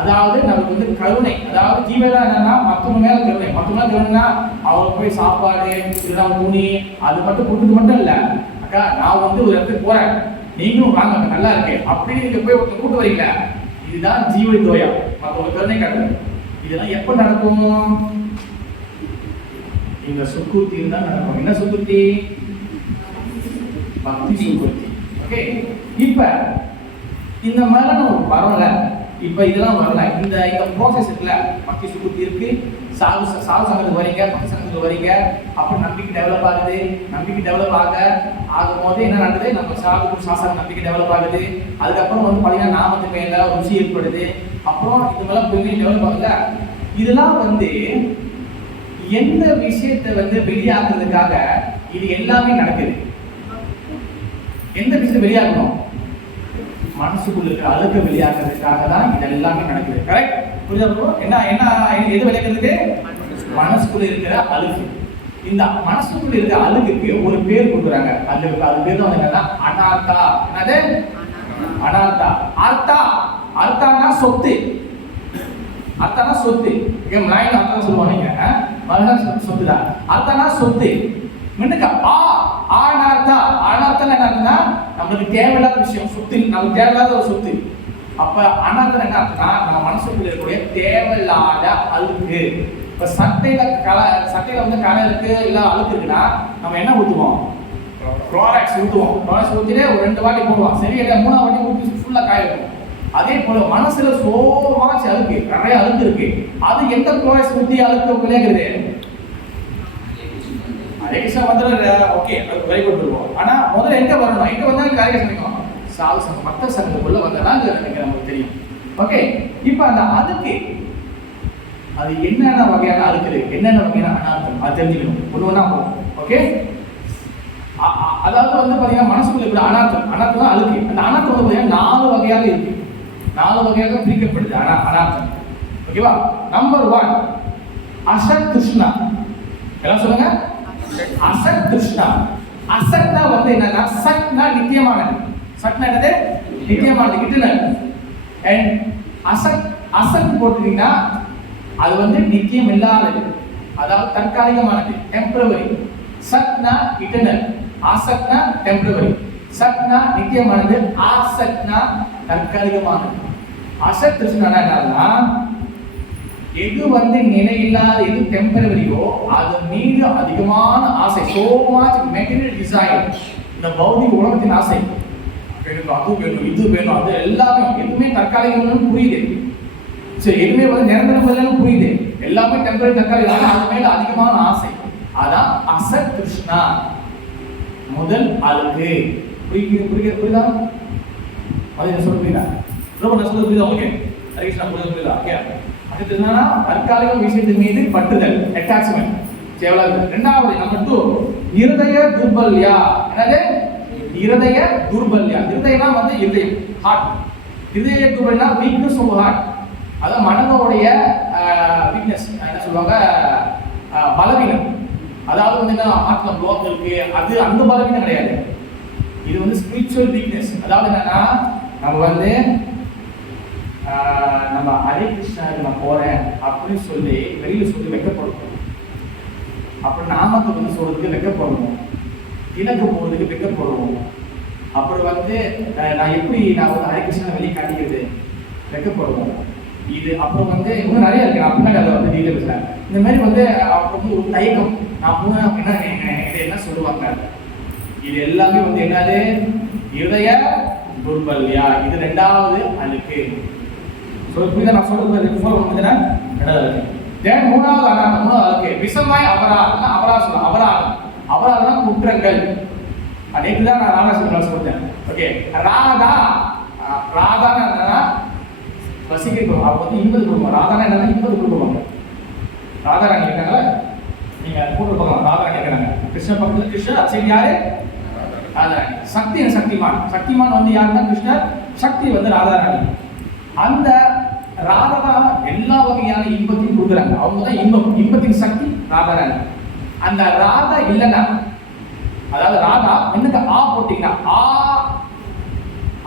அதாவது நமக்கு வந்து கருணை. அதாவது ஜீவதான் என்னன்னா மற்றவங்க மேல கருணை. மற்றவங்க மேல கருணைனா அவங்களுக்கு போய் சாப்பாடு இல்லைன்னா துணி அது மட்டும் கொடுத்தது மட்டும் இல்ல, அக்கா நான் வந்து ஒரு இடத்துக்கு போறேன், நீங்களும் வாங்க நல்லா இருக்கு அப்படின்னு நீங்க போய் ஒருத்தர் கூட்டு வரீங்க, இதுதான் ஜீவ தோயா, மற்றவங்க கருணை காட்டுறது. இதெல்லாம் எப்ப நடக்கும்? இந்த சுக்குத்தி தான் நடக்கும். என்ன சுக்குத்தி? பக்தி சுக்குத்தி. ஓகே, இப்ப இந்த மாதிரி நம்ம வரல, இப்ப இதெல்லாம் வரல, இந்த ப்ராசஸ் இருக்குல்ல, பக்தி சுக்குத்தி இருக்கு, சாது சங்கத்துக்கு வரீங்க, பக்தி சங்கத்துக்கு வரீங்க, அப்புறம் நம்பிக்கை டெவலப் ஆகுது. நம்பிக்கை டெவலப் ஆகும்போது என்ன நடக்குது? நம்ம சாது சாஸ்திர நம்பிக்கை டெவலப் ஆகுது. அதுக்கப்புறம் வந்து பார்த்தீங்கன்னா நாமத்துக்கு மேல ருசி ஏற்படுது. அப்புறம் இதெல்லாம் பெரிய டெவலப் ஆகுதுல. இதெல்லாம் வந்து எந்த விஷயத்தை வந்து வெளியாக்குறதுக்காக இது எல்லாமே நடக்குது? எந்த விஷயத்தை வெளியாகணும்? மனசுக்குள்ள இருக்கிற அழுக்க வெளியாக்குறதுக்காக தான் இது எல்லாமே நடக்குது. கரெக்ட்? புரியுதா? என்ன எது வெளியாக்குறதுக்கு? மனசுக்குள்ள இருக்கிற அழுக்கு. இந்த மனசுக்குள்ள இருக்கிற அழுக்குக்கு ஒரு பேர் கொடுக்குறாங்க. அது பேர் தான் என்னன்னா அனார்த்தா. என்னது? அனார்த்தா. அர்த்தானா சொத்து. அர்த்தானா சொத்து. மலையில அர்த்தம் சொல்லுவாங்க, சொத்து தான். அர்த்தானா சொத்து. அனார்த்தம் என்ன? நமக்கு தேவையில்லாத விஷயம், சொத்து, நமக்கு தேவையில்லாத ஒரு சொத்து. அப்ப அனார்த்தம் என்ன அர்த்தம்னா நம்ம மனசுக்குள்ள இருக்கக்கூடிய தேவையில்லாத அழுக்கு. இப்ப சட்டையில வந்து கரை இருக்கு இல்ல அழுக்கு இருக்குன்னா நம்ம என்ன ஊத்துவோம்? ப்ராடக்ட்ஸ் ஊத்துவோம். ப்ராடக்ட்ஸ் ஊத்திட்டு ஒரு 2 வாட்டி போடுவோம், சரி இல்லை 3ஆவது வாட்டி ஊற்றி ஃபுல்லா காய வைப்போம். அதே போல மனசுல சோமாச்சு அழுக்கு, நிறைய அழுக்கு இருக்கு. அது எந்த ப்ராடக்ட்ஸ் ஊத்தி அழுக்கு விளையாடுறது? ஹரேகிருஷ்ணா வந்து ஓகே வெரி குட் வருவோம். ஆனா முதல்ல எங்க வரணும்? எங்க வந்தா ஹரேகிருஷ்ணா நினைக்கும் சாது சங்கம் மற்ற சங்கத்துக்குள்ள வந்தா நமக்கு தெரியும். ஓகே, இப்ப அந்த அழுக்கு அது என்னென்ன வகையான அழுக்கு, என்னென்ன வகையான அனார்த்தம் அது தெரிஞ்சுக்கணும். ஒண்ணு போகும். ஓகே, அதாவது வந்து பாத்தீங்கன்னா மனசுக்குள்ள இருக்கிற அனார்த்தம் தான் அழுக்கு. அந்த அனார்த்தம் வந்து பாத்தீங்கன்னா 4 வகையாக இருக்கு. 4 வகையாக பிரிக்கப்படுது அனார்த்தம். ஓகேவா? நம்பர் 1 அசத் கிருஷ்ணா. எல்லாம் சொல்லுங்க. அசத் கிருஷ்ணா. அசத்னா வந்து என்னன்னா சத்னா நித்தியமானது. சத்னா என்னது? நித்தியமானது, இட்டர்னல். அண்ட் அசத் போட்டுட்டீங்கன்னா அது வந்து நித்தியம் இல்லாதது, அதாவது தற்காலிகமானது, டெம்பரவரி. சத்னா இட்டர்னல், ஆசக்னா டெம்பரவரி. சத்னா நித்தியமானது, ஆசக்னா தற்காலிகமானது. அசத் கிருஷ்ணா என்னன்னா எது வந்து நிலையில்லாத, எது டெம்பரவரியோ அது மீது அதிகமான ஆசை, so much material desire, இந்த பௌதிக உலகத்தின் ஆசை, எனக்கு அது வேணும் இது வேணும் அது எல்லாமே, எதுவுமே தற்காலிகம்னு புரியுது. சரி, எதுவுமே வந்து நிரந்தரம் இல்லைன்னு புரியுது, எல்லாமே டெம்பரரி தற்காலிகம், அது மேல அதிகமான ஆசை. அதான் அசத் கிருஷ்ணா. முதல் அழுக்கு. புரியுதா? அது என்ன சொல்ல புரியுதா? ரொம்ப நான் சொல்ல புரியுதா உங்களுக்கு? ஹரேகிருஷ்ணா புரியுதா? ஓகே. அடுத்து என்னன்னா தற்காலிக விஷயத்தின் மீது பற்றுதல், அட்டாச்மெண்ட். இரண்டாவது நம்பர் 2 இருதய துர்பல்யா. என்னது? இருதய துர்பல்யா. இருதயம்னா வந்து இதயம், ஹார்ட். இருதய துர்பல்னா வீக்னஸ் ஆஃப் ஹார்ட். அதாவது மனதோடைய வீக்னஸ், என்ன சொல்லுவாங்க, பலவீனம். அதாவது வந்து என்ன, ஹார்ட்ல ப்ளாக் இருக்கு, அது அந்த பலவீனம் கிடையாது. இது வந்து ஸ்பிரிச்சுவல் வீக்னஸ். அதாவது என்னன்னா நம்ம வந்து நம்ம ஹரே கிருஷ்ணாவுக்கு நான் போறேன் அப்படின்னு சொல்லி வெளியில சொல்லி வைக்கப்படணும். அப்புறம் நாமத்தை வந்து சொல்றதுக்கு வைக்கப்படணும், இலக்கு போறதுக்கு வைக்கப்படுவோம். அப்புறம் வந்து நான் எப்படி நான் வந்து ஹரே கிருஷ்ணா வெளியே காட்டிக்கிறது வைக்கப்படுவோம். இது அப்புறம் வந்து இன்னும் நிறைய இருக்கு, நான் பின்னாடி அதை வந்து டீட்டெயில் பேசுறேன். இந்த மாதிரி வந்து அப்புறம் வந்து ஒரு தயக்கம், நான் போனேன் அப்படின்னா என்ன சொல்லுவாங்க. இது எல்லாமே வந்து என்னது? இருதய துர்பல்யா. இது 2வது அழுக்கு. புரியுதா? நான் சொல்றது ரெண்டாவது. தென் 3வது அனார்த்தம். 3வது அழுக்கு விஷமாய் அபராதம். அபராதம் குற்றங்கள். அன்னைக்கு தான் நான் ராமகிருஷ்ணன் சொல்லிட்டேன். ஓகே, ராதா என்னன்னா வசிக்கிறோம். அவங்க வந்து 20 குடும்பம். ராதானா என்னன்னா 20 குடும்பம். ராதாராணி இருக்காங்களா, நீங்க கூட்டு பார்க்கலாம். ராதாராணி இருக்காங்க. கிருஷ்ண பக்கத்துல கிருஷ்ணர், அது சரி யாரு? ராதாராணி. சக்திமான் வந்து யாருன்னா கிருஷ்ணர், சக்தி வந்து ராதாராணி. அந்த ராதா தான் எல்லா வகையான இன்பத்தையும் கொடுக்குறாங்க. அவங்க தான் இன்பத்தின் சக்தி ராதாராணி. அந்த ராதா இல்லைன்னா, அதாவது ராதா என்னக்கு ஆ போட்டீங்கன்னா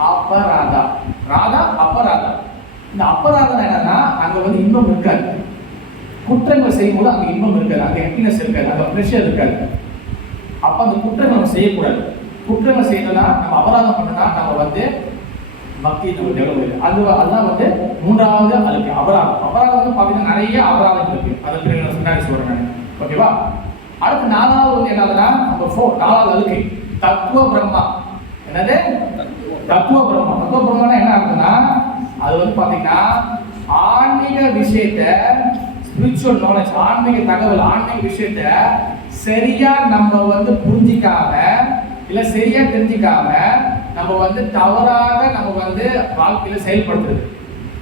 அப்பராதா, ராதா அப்பராதா. இந்த அப்பராதா என்னன்னா அங்க வந்து இன்பம் இருக்காது. குற்றங்கள் செய்யும்போது அங்க இன்பம் இருக்காது, அங்க ஹாப்பினஸ் இருக்காது, அங்க ப்ரெஷர் இருக்காது. அப்ப அந்த குற்றங்கள் நம்ம செய்யக்கூடாது. குற்றங்கள் செய்யணும்னா நம்ம அபராதம் பண்ணா நம்ம வந்து பக்தி நம்ம டெவலப். அதுதான் வந்து மூன்றாவது அழுக்கு அபராதம். அபராதம் வந்து பார்த்தீங்கன்னா நிறைய அபராதம் இருக்கு. அதை பிறகு பின்னாடி சொல்றேன். ஓகேவா? அடுத்து நாலாவது வந்து என்னதுன்னா நம்ம நாலாவது அழுக்கு தத்துவ பிரம்மா. என்னது? தத்துவ பிரம்மா. தத்துவ பிரம்மா என்ன ஆகுதுன்னா அது வந்து பார்த்தீங்கன்னா ஆன்மீக விஷயத்தை, ஸ்பிரிச்சுவல் நாலேஜ், ஆன்மீக தகவல், ஆன்மீக விஷயத்தை சரியா நம்ம வந்து புரிஞ்சிக்காம இல்ல சரியா தெரிஞ்சிக்காம நம்ம வந்து தவறாக நம்ம வந்து வாழ்க்கையில செயல்படுத்துறது,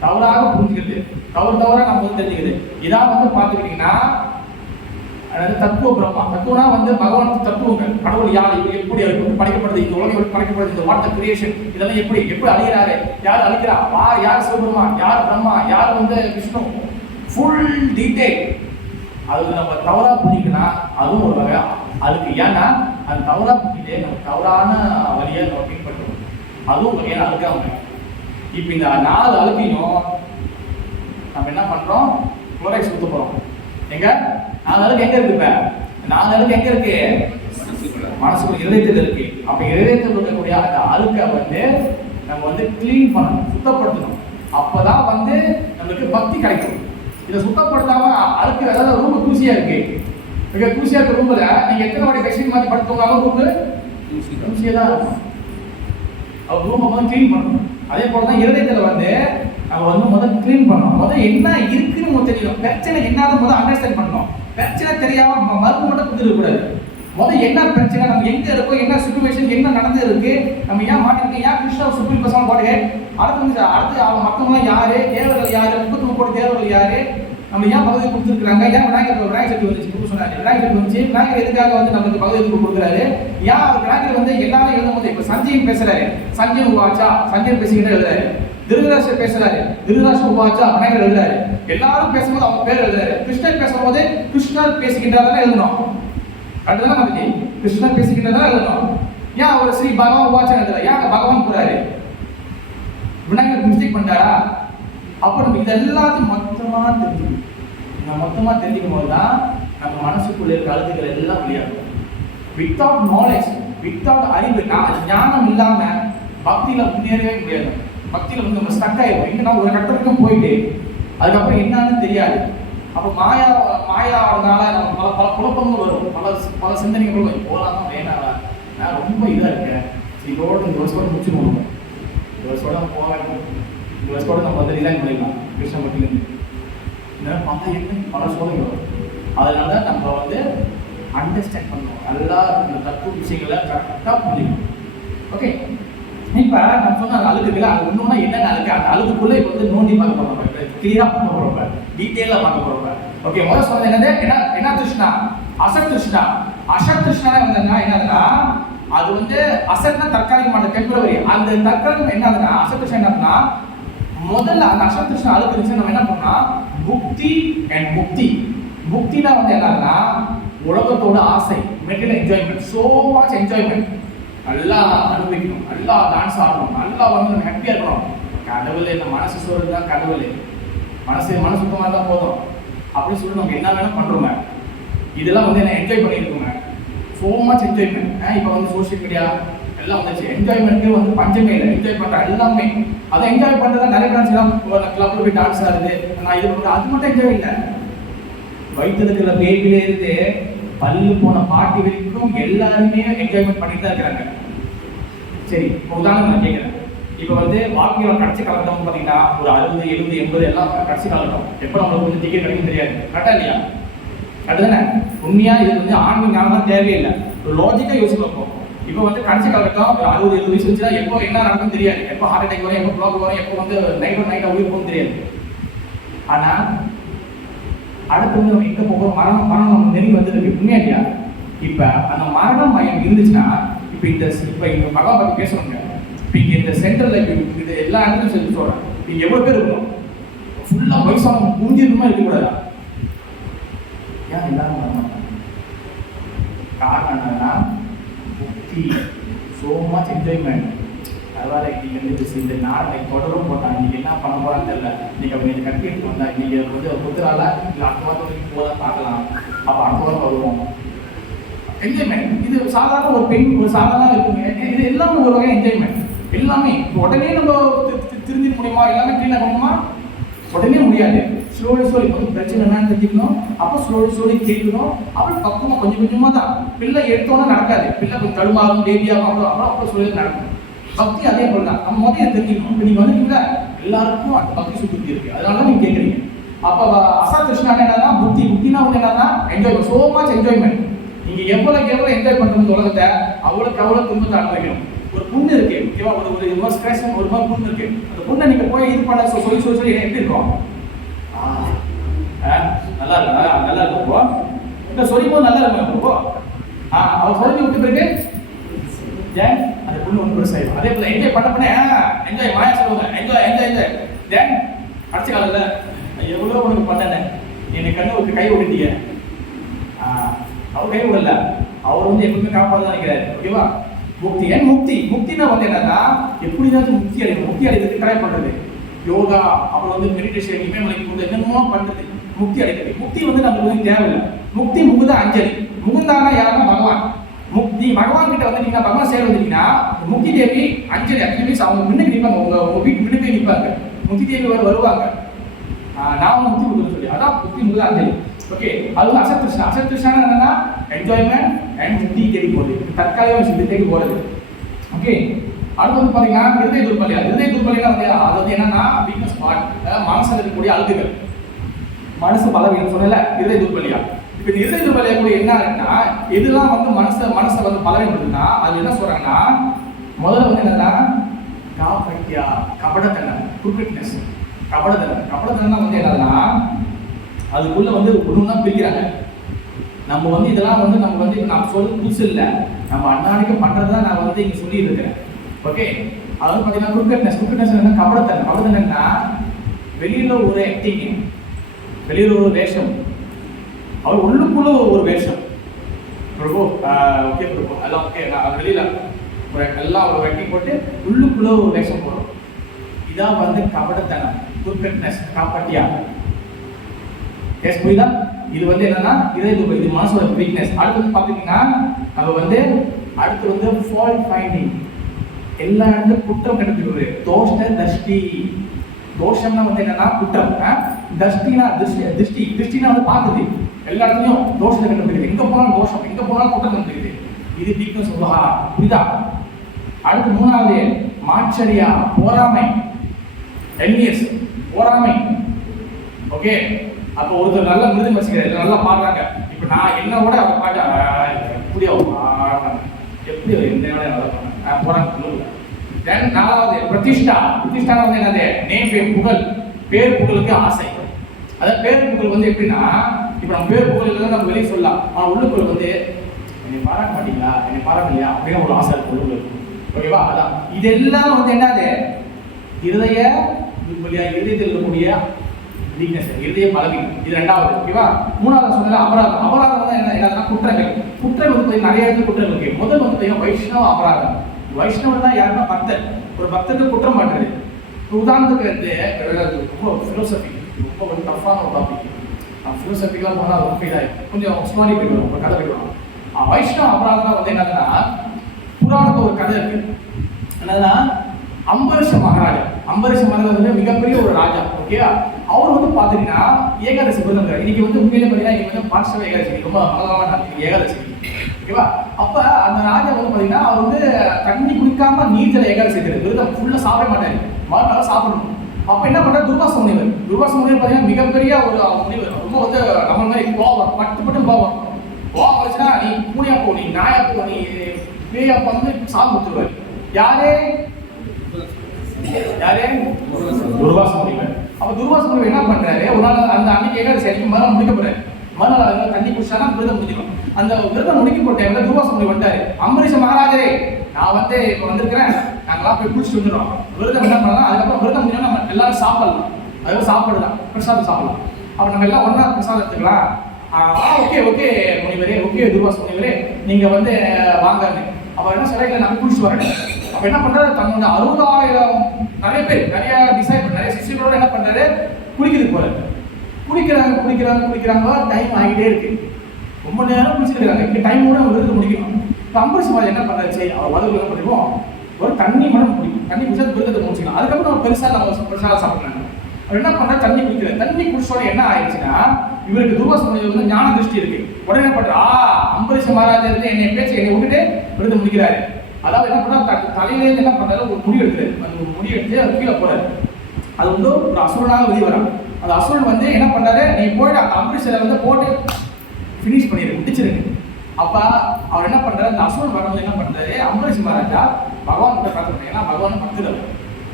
தவறாக புரிஞ்சுக்கிறது, தவறா நம்ம வந்து தெரிஞ்சுக்கிறது. இதான் வந்து பார்த்துக்கிட்டீங்கன்னா அதாவது தத்துவ பிரம்மா. தத்துவனா வந்து பகவான் தத்துவங்கள், கடவுள் யார், இவர் எப்படி அவர் படைக்கப்படுது, இந்த உலகம் எப்படி படைக்கப்படுது, இந்த வார்த்தை கிரியேஷன் இதெல்லாம் எப்படி அழிகிறாரு, யார் அழிக்கிறா, யார் சிவபெருமான், யார் பிரம்மா, யார் வந்து விஷ்ணு, ஃபுல் டீடைல். அது நம்ம தவறா புரிஞ்சுக்கணும். அதுவும் ஒரு வகை அதுக்கு. ஏன்னா அது தவறா புரிஞ்சுட்டு நம்ம தவறான வழியை நம்ம பின்பற்றணும். அதுவும் வகையான அழுக்காக. இப்போ இந்த 4 அழுக்கையும் நம்ம என்ன பண்றோம்? குளோரைக்ஸ் ஊற்ற போறோம். எங்க 4 அழுக்கு எங்க இருக்கு? இப்ப 4 அழுக்கு எங்க இருக்கு? மனசுக்குள்ள, இதயத்தில் இருக்கு. அப்ப இதயத்தில் இருக்கக்கூடிய அந்த அழுக்கை வந்து நம்ம வந்து கிளீன் பண்ணணும், சுத்தப்படுத்தணும். அப்பதான் வந்து நம்மளுக்கு பக்தி கிடைக்கும். இதை சுத்தப்படுத்தாம அழுக்கு, அதாவது ரொம்ப தூசியா இருக்கு, மிக தூசியா இருக்க ரூம்ல நீங்க எத்தனை வாட்டி பெட்ஷீட் மாத்தி படுத்துவாங்க, ரூம் தூசியா தான் இருக்கும். அவர் ரூமை வந்து கிளீன் பண்ணணும். அதே போலதான் இருதயத்துல வந்து நம்ம வந்து முதல்ல கிளீன் பண்ணணும். முதல்ல என்ன இருக்குன்னு நம்ம தெரியணும். பிரச்சனை என்னன்னு முதல்ல அண்டர்ஸ்டாண்ட் பண்ணணும். பிரச்சனை தெரியாம மருந்து மட்டும் கொடுத்துட கூடாது. முதல்ல என்ன பிரச்சனை, நம்ம எங்க இருக்கோம், என்ன சிச்சுவேஷன், என்ன நடந்து இருக்கு, நம்ம ஏன் மாட்டிருக்கோம், ஏன் கிருஷ்ணா சுப்ரீம் பர்சன் போட்டு அடுத்து அவங்க மற்றவங்களாம் யாரு, தேவர்கள் யாரு, 33 கோடி தேவர்கள் யாரு, நம்ம ஏன் பகுதி கொடுத்துருக்காங்க, ஏன் விநாயகர் சக்தி வந்துச்சு சொன்னாங்க. விநாயகர் வந்துச்சு, விநாயகர் எதுக்காக வந்து நமக்கு பகுதி கொடுக்குறாரு, ஏன் அவர் விநாயகர் வந்து எல்லாரும் எழுதும் போது இப்ப சஞ்சயன் பேசுறாரு, சஞ்சயன் உவாச்சா, சஞ்சயன் பேசிக்கிட்டே எழுதுறாரு. திருதராஷ்டர் பேசுறாரு, திருதராஷ்டர் உவாச்சா, விநாயகர் எழுதுறாரு. எல்லாரும் பேசும்போது அவங்க பேர் எழுதுறாரு. கிருஷ்ணர் பேசும்போது கிருஷ்ணர் பேசிக்கிட்டாதான் எழுதணும். அதுதான் நமக்கு கிருஷ்ணர் பேசிக்கிட்டதான் எழுதணும். ஏன் அவர் ஸ்ரீ பகவான் உவாச்சா எழுதுறாரு, ஏன் பகவான் போறாரு, விநாயகர் மிஸ்டேக் பண்றாரா? அப்போ நம்ம இதெல்லாத்தையும் மொத்தமா தெரிஞ்சுக்கணும். இந்த மொத்தமா தெரிஞ்சுக்கும் போதுதான் நம்ம மனசுக்குள்ள இருக்க கருத்துக்கள் எல்லாம் வெளியாகும். வித்தவுட் நாலேஜ், வித்தவுட் அறிவு, ஞானம் இல்லாம பக்தியில முன்னேறவே முடியாது. பக்தியில வந்து நம்ம ஸ்டக் ஆயிடும். இன்னும் ஒரு கட்டத்துக்கும் போயிட்டு அதுக்கப்புறம் என்னன்னு தெரியாது. அப்போ மாயாவதுனால நம்ம பல குழப்பங்கள் வரும், பல சிந்தனைகள் வரும். போகலாமா வேணாம், நான் ரொம்ப இதா இருக்கேன், இதோட இந்த வருஷத்தோட முடிச்சுக்கணும், இந்த வருஷத்தோட போவேன், இந்த வருஷத்தோட நம்ம வந்து ரிசைன் பண்ணிடலாம் கிருஷ்ண மட்டும். இதெல்லாம் பார்த்தா என்ன பல சோதனை வரும். அதனால நம்ம வந்து அண்டர்ஸ்டாண்ட் பண்ணணும், நல்லா இந்த தத்துவ விஷயங்களை கரெக்டாக புரிஞ்சுக்கணும். ஓகே, இப்போ நான் சொன்ன அந்த அழுக்குல அது ஒன்றுனா என்னென்ன அழுக்கு, அந்த அழுக்குக்குள்ளே இப்போ வந்து நோண்டி பார்க்க போகிறோம், கிளியராக பார்க்க போகிறோம், டீட்டெயிலாக பார்க்க போகிறோம். ஓகே, முதல்ல சொன்னது என்னது, என்ன திருஷ்ணா, அசத் திருஷ்ணா. அசத் திருஷ்ணா வந்ததுன்னா என்னதுன்னா அது வந்து அசத்னா தற்காலிகமான டெம்பரவரி. அந்த தற்காலிகம் என்னதுன்னா அசத் திருஷ்ணா என்னதுன்னா முதல்ல அந்த அசத் திருஷ்ணா அழுக்கு இருந்துச்சு. நம்ம என்ன பண்ணா புக்தி அண்ட் முக்தி. புக்தினா வந்து என்னதுன்னா உலகத்தோட ஆசை, material enjoyment, so much enjoyment, நல்லா அனுபவிக்கணும், நல்லா டான்ஸ் ஆடணும், நல்லா வந்து ஹாப்பியாக இருக்கணும். கடவுள் இந்த மனசு சொல்றது தான் கடவுள், மனசு சுத்தமாக இருந்தால் போதும் அப்படின்னு சொல்லி நம்ம என்ன வேணால் பண்ணுறோங்க. இதெல்லாம் வந்து என்ன என்ஜாய் பண்ணியிருக்கோங்க, ஸோ மச் என்ஜாய்மெண்ட். இப்போ வந்து சோஷியல் மீடியா எல்லாம் வந்துச்சு, என்ஜாய்மெண்ட்டு வந்து பஞ்சமே இல்லை, என்ஜாய் பண்ணுற எல்லாமே. அதை என்ஜாய் பண்ணுறதா நிறைய டான்ஸ் எல்லாம் கிளப்பில் போய் டான்ஸ் ஆடுது, நான் இது பண்ணுறது, அது மட்டும் என்ஜாய் இல்லை. வயிற்றுல பேபிலே இருந்து பல்லு போன பாட்டி வரைக்கும் எல்லாருமே என்ஜாய்மெண்ட் பண்ணிட்டு தான் இருக்கிறாங்க. சரி, உதாரணம் நான் கேட்குறேன். இப்போ வந்து வாழ்க்கையோட கடைசி காலகட்டம் பார்த்தீங்கன்னா ஒரு 60, 70, 80 எல்லாம் கடைசி காலகட்டம். எப்போ நம்மளுக்கு வந்து டிக்கெட் கிடைக்கும் தெரியாது. கரெக்டா இல்லையா? கரெக்டு தானே? உண்மையாக இது வந்து ஆன்மீக ஞானம் தேவையில்லை, ஒரு லாஜிக்காக யோசிச்சு பார்ப்போம். இப்போ வந்து கடைசி காலகட்டம் ஒரு 60, 70 வயசு வச்சுன்னா எப்போ என்ன நடக்கும்னு தெரியாது, எப்போ ஹார்ட் அட்டாக் வரும், எப்போ ப்ளாக் வரும், எப்போ வந்து நைட்டாக உயிர் போகும் தெரியாது. ஆனால் அடுத்து வந்து நம்ம எங்கே போகிறோம், மரணம் நம்ம நெருங்கி வந்துருக்கு. உண்மையா இல்லையா? இப்போ அந்த மரணம் பயம் இருந்துச்சுன்னா இப்போ இந்த பகவான் பற்றி பேசுகிறோங்க, இங்கே இந்த சென்டரில் இது எல்லா இடத்துலையும் சொல்லி சொல்கிறேன். நீங்கள் எவ்வளோ பேர் இருக்கணும்? ஃபுல்லாக வயசான மூஞ்சிருமா இருக்கக்கூடாதா? ஏன் எல்லாரும் வரமாட்டாங்க? காரணம் என்னன்னா புத்தி, ஸோ மச் என்ஜாய்மெண்ட். அதனால இன்னைக்கு வந்து இந்த நாளை தொடரும் போட்டாங்க. இன்னைக்கு என்ன பண்ண போறான்னு தெரியல. இன்னைக்கு அவங்க இன்னைக்கு கட்டி எடுத்து வந்தா இன்னைக்கு வந்து புத்தரால இல்லை அடுத்த வாரத்துக்கு போதான் பார்க்கலாம். அப்போ அடுத்த வாரம் வருவோம். என்ஜாய்மெண்ட் இது சாதாரண ஒரு பெண் ஒரு சாதாரண இருக்குங்க. இது எல்லாமே ஒரு வகை என்ஜாய்மெண்ட். எல்லாமே உடனே நம்ம திருந்திட முடியுமா? எல்லாமே க்ளீனாக பண்ணணுமா? உடனே முடியாது. ஸ்லோலி கொஞ்சம் பிரச்சனை என்னன்னு தெரிஞ்சுக்கணும். அப்போ ஸ்லோலி கேட்கணும். அப்புறம் பக்கமாக கொஞ்சம் கொஞ்சமாக தான். பிள்ளை எடுத்தோன்னா நடக்காது. பிள்ளை கொஞ்சம் தடுமாறும், பேபியாகும். அப்புறம் சொல்லி நடக்கும். பக்தி அதே போல தான். நம்ம முதல்ல தெரிஞ்சுக்கணும். இப்போ நீங்கள் வந்துட்டீங்களா, எல்லாருக்கும் அந்த பக்தி சுத்தி இருக்கு. அதனால நீங்கள் கேட்குறீங்க. அப்போ அசத் கிருஷ்ணா என்னன்னா புத்தினா வந்து என்னன்னா என்ஜாய்மெண்ட், சோ மச் என்ஜாய்மெண்ட். நீங்கள் எவ்வளோ என்ஜாய் பண்ணுறது உலகத்தை அவ்வளோ துன்பத்தை அனுபவிக்கணும். ஒரு புண்ணு இருக்கு, ஓகேவா? ஒரு ஸ்ட்ரெஸ், ஒரு மாதிரி புண்ணு இருக்கு. அந்த புண்ணை நீங்கள் போய் இது பண்ண சொல்லி எப்படி இருக்கும்? நல்லா இருக்கும் போ. இந்த சொல்லும் போது நல்லா இருக்கும் போ. அவர் சொல்லி விட்டு பிறகு ஏன் அந்த புண்ணு ஒன்று பெருசாயிடும். அதே போல என்ஜாய் பண்ண என்ஜாய் மாயா சொல்லுவாங்க. என்ஜாய் தேன் அடிச்ச காலத்தில் எவ்வளோ உனக்கு பண்ணேன், என்னை கண்ணு ஒரு கை விட்டுட்டீங்க. அவர் கை விடல, அவர் வந்து எப்பவுமே காப்பாற்ற நினைக்கிறாரு, ஓகேவா? முக்தினா வந்து என்னன்னா எப்படிதான் முக்தி அடைகிறதுக்கு ட்ரை பண்றது. யோகா, அப்புறம் வந்து மெடிடேஷன், இமயமலைக்கு போது என்னென்னமோ பண்றது. முக்தி அடைகிறது. முக்தி வந்து நம்மளுக்கு வந்து தேவையில்லை. முக்தி முகுத அஞ்சலி. முகுந்தானா யாருன்னா பகவான். முக்தி பகவான் கிட்ட வந்து நீங்க பகவான் சேர வந்தீங்கன்னா முக்தி தேவி அஞ்சலி அவங்க முன்னுக்கு நிற்பாங்க. உங்க வீட்டு முன்னுக்கு நிற்பாங்க. முக்தி தேவி வருவாங்க. நான் முக்தி கொடுக்குறேன்னு சொல்லி அதான் முக்தி முகுத அஞ்சலி. ஓகே, அது வந்து அசத் கிருஷ்ணா என்னன்னா என்ஜாய்மெண்ட் அண்ட் முக்தி தேடி போகுது. தற்காலிக சிந்தை தேடி போறது. ஓகே, அடுத்து வந்து பாத்தீங்கன்னா ஹிருதய துர்பல்யம் வந்து அது வந்து என்னன்னா வீக்னஸ் பார்ட், மனசுல இருக்கக்கூடிய அழுகுகள், மனசு பலவீனம் சொன்னல ஹிருதய துர்பல்யம். இப்போ இந்த ஹிருதய துர்பல்யம் கூட என்ன இருக்குன்னா எதுலாம் வந்து மனசை வந்து பலவீனப்படுதுன்னா அது என்ன சொல்றாங்கன்னா முதல்ல வந்து என்னன்னா காப்பட்டியா, கபடத்தனம், குருக்கட்னஸ், கபடத்தனம் வந்து என்னன்னா அதுக்குள்ள வந்து ஒண்ணுன்னா பிரிக்கிறாங்க. நம்ம வந்து இதெல்லாம் வந்து நம்ம வந்து நான் சொல்றது புதுசு இல்லை, நம்ம அன்னாடிக்கு பண்றதுதான் நான் வந்து இங்க சொல்லி இருக்கிறேன். ஓகே, அதாவது பார்த்தீங்கன்னா குருக்கட்னஸ் என்ன கபடத்தனம்னா வெளியில ஒரு ஆக்டிங், வெளியில ஒரு வேஷம், அவர் உள்ளுக்குள்ள ஒரு வேஷம். பிரபு ஓகே பிரபு எல்லாம் ஓகே, நான் வெளியில எல்லாம் ஒரு ஆக்டிங் போட்டு உள்ளுக்குள்ள ஒரு வேஷம் போடும். இதான் வந்து கபடத்தனம், குருக்கட்னஸ், காப்பட்டியா. எஸ் புரியுதா? இது வந்து என்னன்னா இது மனசோட வீக்னஸ். அடுத்து வந்து பார்த்தீங்கன்னா நம்ம வந்து அடுத்து வந்து ஃபால்ட் ஃபைண்டிங், எல்லா இடத்துலையும் குற்றம் கண்டுபிடிக்கிறது. தோஷம்னா வந்து என்னன்னா குற்றம், திருஷ்டினா வந்து பார்க்குது. எல்லா இடத்துலையும் தோஷத்தை கண்டுபிடிக்கிறது. எங்க போனாலும் தோஷம், எங்க போனாலும் குற்றம் கண்டுபிடிக்கிறது. இது வீக்னஸ் சொல்லுவா, புரியுதா? அடுத்து மூணாவது மாச்சரியா, பொறாமை, என்வியஸ், பொறாமை. ஓகே, அப்போ ஒருத்தர் நல்ல மிருதம் வச்சுக்கிறாரு, நல்லா பாடுறாங்க. இப்போ நான் என்ன விட அவங்க பாட்டா எப்படி என்ன விட நல்லா போறாங்க. தென் நாலாவது பிரதிஷ்டா வந்து என்னது? நேம், புகழ், பேர் புகழுக்கு ஆசை. அதாவது பேர் புகழ் வந்து எப்படின்னா இப்போ நம்ம பேர் புகழ் இல்லைன்னா நம்ம வெளியே சொல்லலாம். ஆனால் உள்ளுக்குள்ள வந்து என்னை பாராட்ட மாட்டீங்களா, என்னை பாராட்டலையா அப்படின்னு ஒரு ஆசை இருக்கு உள்ளுக்குள்ள. ஓகேவா? அதான் இதெல்லாம் வந்து என்னது? இருதயத்தில் இருக்கக்கூடிய வீக்னஸ், இதய பலவீனம். இது ரெண்டாவது. ஓகேவா? மூணாவது சொன்னது அபராதம் வந்து என்னன்னா குற்றங்கள் வந்து நிறைய இடத்துல குற்றங்கள் இருக்கு. முதல் வந்து வைஷ்ணவ அபராதம். வைஷ்ணவன் தான் யாருன்னா பக்தர். ஒரு பக்தருக்கு குற்றம் பண்றது. உதாரணத்துக்கு ரொம்ப ஃபிலோசபி, ரொம்ப ஒரு டஃப்பான ஒரு டாபிக். ஃபிலோசபிக்கெல்லாம் போனால் ரொம்ப இதாகிடும். கொஞ்சம் ஸ்டோரி போயிடுவோம், ஒரு கதை போயிடுவாங்க. வைஷ்ணவ அபராதம் வந்து என்னதுன்னா புராணத்தில் ஒரு கதை இருக்கு. என்னதுன்னா அம்பரீஷ மகாராஜா வந்து மிகப்பெரிய ஒரு ராஜா. ஓகேவா? அவர் வந்து பார்த்தீங்கன்னா ஏகாதசி விரதம். இன்னைக்கு வந்து உண்மையிலே பார்த்தீங்கன்னா இன்னைக்கு வந்து பார்ஷவ ஏகாதசி, ரொம்ப அழகான ஏகாதசி. ஓகேவா? அப்போ அந்த ராஜா வந்து பார்த்தீங்கன்னா அவர் வந்து தண்ணி குடிக்காம நீர்ஜல ஏகாதசி செய்கிறது. விரதம் ஃபுல்லாக சாப்பிட மாட்டாரு, மறுநாள் சாப்பிடணும். அப்போ என்ன பண்ணுறாரு? துர்வாச முனிவர் பார்த்தீங்கன்னா மிகப்பெரிய ஒரு முனிவர். ரொம்ப வந்து நம்ம மாதிரி கோபம், பட்டு கோபம் வச்சுன்னா நீ பூனையா போ, நீ நாயா போ, நீ பேயா வந்து சாப்பிட்டு கொடுத்துருவாரு. யாரே துர்வாச முனிவர். அப்ப துர்வாச முனிவர் என்ன பண்றாரு? ஒரு நாள் அந்த அன்னைக்கு ஏகாதசி அன்னைக்கு மறுநாள் முடிக்க போறாரு. மறுநாள் தண்ணி குடிச்சானா விரதம் முடிஞ்சிடும். அந்த விரதம் முடிக்க போட்ட டைம்ல துர்வாச முனிவர் வந்தாரு. அம்பரீஷ மகாராஜரே, நான் வந்து இப்போ வந்திருக்கிறேன், நாங்களாம் போய் குளிச்சுட்டு வந்துடுறோம். விரதம் என்ன பண்ணலாம், அதுக்கப்புறம் விரதம் முடிஞ்சோன்னா நம்ம எல்லாரும் சாப்பிடலாம். அதுவும் சாப்பாடு தான், பிரசாதம் சாப்பிடலாம். அப்போ நம்ம எல்லாம் ஒன்றா பிரசாதம் எடுத்துக்கலாம். ஓகே ஓகே முனிவரே, ஓகே துர்வாச முனிவரே, நீங்கள் வந்து வாங்கன்னு. அப்போ என்ன சொல்ல, நான் குளிச்சுட்டு வரேன். அப்போ என்ன பண்ணுறாரு, தன்னோட 60,000 நிறைய பேர், நிறைய டிசைபிள், நிறைய சிஷ்யர்களோட என்ன பண்ணுறாரு, குளிக்கிறதுக்கு போகிறாரு. குளிக்கிறாங்க. டைம் ஆகிட்டே இருக்கு. ரொம்ப நேரம் குளிச்சுருக்காங்க. இங்கே டைம் கூட விருது முடிக்கணும். இப்போ அம்பரீஷ் மகாராஜ் என்ன பண்ணுறாச்சு, அவர் வதவு என்ன பண்ணிப்போம், ஒரு தண்ணி மட்டும் குடிக்கும். தண்ணி குடிச்சா விருதத்தை முடிச்சுக்கலாம். அதுக்கப்புறம் நம்ம பெருசாக நம்ம பெருசாக சாப்பிடலாம். அவர் என்ன பண்ணுறா, தண்ணி குடிக்கிறார். தண்ணி குடிச்சோட என்ன ஆயிடுச்சுன்னா, இவருக்கு துர்வாச முனிவர் வந்து ஞான திருஷ்டி இருக்கு. உடனே பண்றா, அம்பரீஷ் மகாராஜா இருந்து என்னை விட்டுட்டு விருது முடிக்கிறாரு. அதாவது என்ன பண்ணா, தலையிலேருந்து என்ன பண்றாரு, ஒரு முடி எடுக்கிறாரு. அந்த ஒரு முடி எடுத்து அது கீழே போறாரு. அது வந்து ஒரு அசுரனாக வெளியே வரான். அந்த அசுரன் வந்து என்ன பண்றாரு, நீ போயிட்டு அந்த அம்பரீஷரை வந்து போட்டு ஃபினிஷ் பண்ணிடு, முடிச்சிருக்கு. அப்ப அவர் என்ன பண்றாரு, அந்த அசுரன் வரும்போது என்ன பண்றாரு, அம்பரீஷ் மகாராஜா பகவான் கிட்ட பிரார்த்தனை பண்ணி, ஏன்னா பகவான் பக்தர்.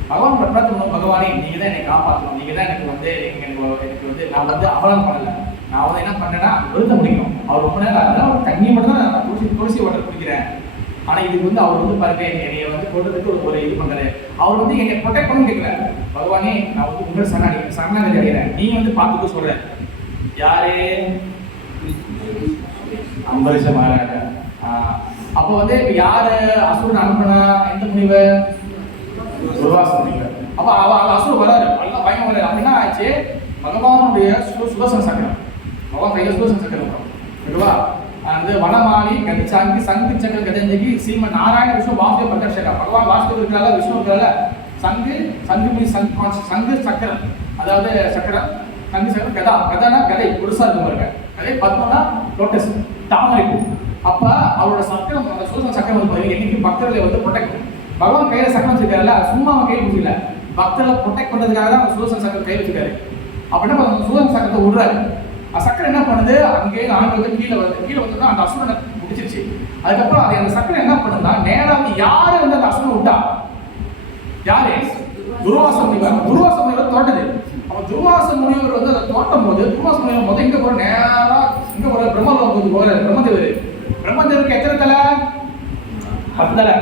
பகவான் பிரார்த்தனை பண்ணும், பகவானே நீங்க தான் என்னை காப்பாற்றணும், நீங்க தான் எனக்கு வந்து எனக்கு வந்து நான் வந்து அபராதம் பண்ணல, நான் வந்து என்ன பண்ணேன்னா விருதம் முடிக்கணும். அவர் ரொம்ப நேரம் அவர் தண்ணி மட்டும் தான் நான் துளசி வாட்டர் குடிக்கிறேன். ஆனா இதுக்கு வந்து அவர் வந்து பாருங்க, என்னைய வந்து கொள்றதுக்கு ஒரு இது பண்றாரு. அவர் வந்து என்னை ப்ரொடெக்ட் பண்ண கேட்கல. பகவானே நான் வந்து உங்களை சரணாகதி அடைகிறேன், நீ வந்து பார்த்துக்க சொல்ற. யாரு, அம்பரீஷ மகாராஜா. அப்போ வந்து யாரு அசுரன் அனுப்பினா, எந்த முனிவர், துர்வாச முனிவர். அப்ப அசுரன் வராரு, நல்லா பயம் வராரு. அப்படின்னா ஆச்சு, பகவானுடைய சுதர்சன சக்கரம், பகவான் கையில சுதர்சன சக்கரம் ஓகேவா. அந்த வனமாலி கதிச்சாங்கி சங்கு சக்கர கதஞ்சகி சீம நாராயண விஷ்ணு வாசுதேவ பிரகர்ஷகா. பகவான் வாசுதேவ இருக்கிறால, விஷ்ணு இருக்கிறால, சங்கு சக்கரம், அதாவது சக்கரம், சங்கு சக்கரம், கதானா கதை புதுசா இருக்கும் பாருங்க. அதே பத்மனா லோட்டஸ், தாமரை பூ. அப்ப அவரோட சக்கரம், அந்த சுதர்சன சக்கரம் வந்து என்னைக்கு பக்தர்களை வந்து ப்ரொடெக்ட் பண்ணும். பகவான் கையில சக்கரம் வச்சிருக்காருல்ல, சும்மா அவன் கையில் பிடிக்கல, பக்தர்களை ப்ரொடெக்ட் பண்றதுக்காக தான் சுதர்சன சக்கரம் கையில் வச்சிருக்காரு. அப்படின்னா சுதர்சன சக்கரத்தை விடுறாரு. சக்கரம் என்ன பண்ணுது, அங்கே ஆண்கள் கீழே வந்து அந்த அசுரனை முடிச்சிருச்சு. அதுக்கப்புறம் அது அந்த சக்கரம் என்ன பண்ணுதுன்னா, நேரா வந்து யாரு வந்து அந்த அசுரனை விட்டா, யாரு, துர்வாச முனிவர். துர்வாச முனிவர் தோட்டது. அப்ப துர்வாச முனிவர் வந்து அதை தோட்டும் போது, துர்வாச முனிவர் முதல் இங்க போற, நேரா இங்க போற பிரம்மலோகத்துக்கு போறாரு. பிரம்மதேவருக்கு எத்தனை தலை, 10 தலை.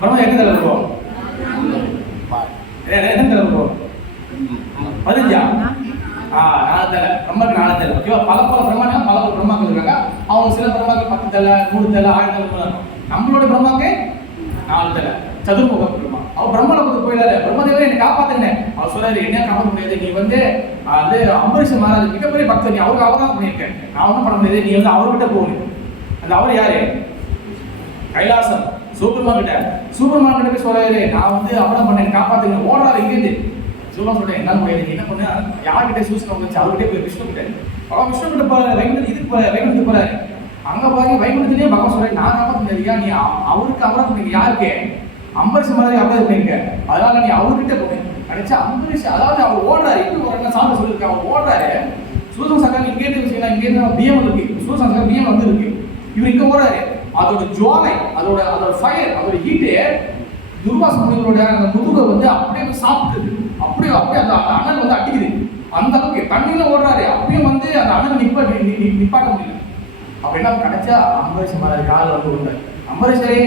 பிரம்ம எத்தனை தலை இருக்கும், எத்தனை தலை இருக்கும், 15. 4 தலை. பிரம்மக்கு 4 தலை. ஓகேவா. பல பிரம்மாக்கள் இருக்காங்க. அவங்க சில பிரம்மாக்கள் 10 தலை, 100 தலை, 1000 தலை. நம்மளோட பிரம்மாக்கு 4 தலை, சதுர்முக பிரம்மா. அவர் பிரம்மலோகத்துக்கு போயிடாரு. பிரம்மதேவரே என்னை காப்பாத்துங்க. அவர் சொல்றாரு, என்ன காப்பாற்ற முடியாது, நீ வந்து அது அம்பரீஷ மகாராஜ் மிகப்பெரிய பக்தர், நீ அவருக்கு அவதான் பண்ணியிருக்கேன், நான் ஒன்றும் பண்ண முடியாது, நீ வந்து அவர்கிட்ட போகணும். அந்த அவர் யாரு, கைலாசம் சூப்பர்மான் கிட்ட போய் சொல்றாரு, நான் வந்து அவதான் பண்ணேன், காப்பாத்துங்க. ஓடுறாரு இங்கேருந்து. சொல்ல சொல்றேன், என்ன முடியாது, நீ என்ன பண்ண, யார்கிட்ட சூசனை வந்துச்சு, அவர்கிட்ட போய் விஷ்ணு கிட்ட. அவன் விஷ்ணு கிட்ட போறாரு, வைகுண்டத்துக்கு போறாரு. அங்க பாருங்க, வைகுண்டத்திலேயே பகவான் சொல்றேன், நான் காப்பாற்ற முடியாதுயா, நீ அவருக்கு அபராதம் பண்ணீங்க. யாருக்கு, அம்பரீஷ மாதிரி அபராதம் பண்ணிருக்க, அதனால நீ அவர்கிட்ட போனேன் நினைச்சா. அம்பரீஷ் அதாவது அவர் ஓடுறாரு, இப்படி ஒரு சாப்பிட சொல்லியிருக்காரு, அவர் ஓடுறாரு. சூசன் சக்கரம் இங்கேருந்து வச்சுக்கலாம், இங்கேருந்து பிஎம் இருக்கு, சூசன் சக்கரம் பிஎம் வந்து இருக்கு. இவர் இங்க ஓடுறாரு. அதோட ஜுவாலை, அதோட ஃபயர், அதோட ஹீட்டு துர்வாச முனிவரோட அந்த முதுகை வந்து அப்படியே சாப்பிட்டுது. அப்படியே அந்த அனல் வந்து அடிக்குது. அந்த அளவுக்கு தண்ணியில ஓடுறாரு, அப்பயும் வந்து அந்த அனல் நிப்பாட்ட முடியல. அப்ப என்ன கிடைச்சா, அம்பரீஷ மகாராஜ் காலில் வந்து விழுந்தார். அம்பரீஷரே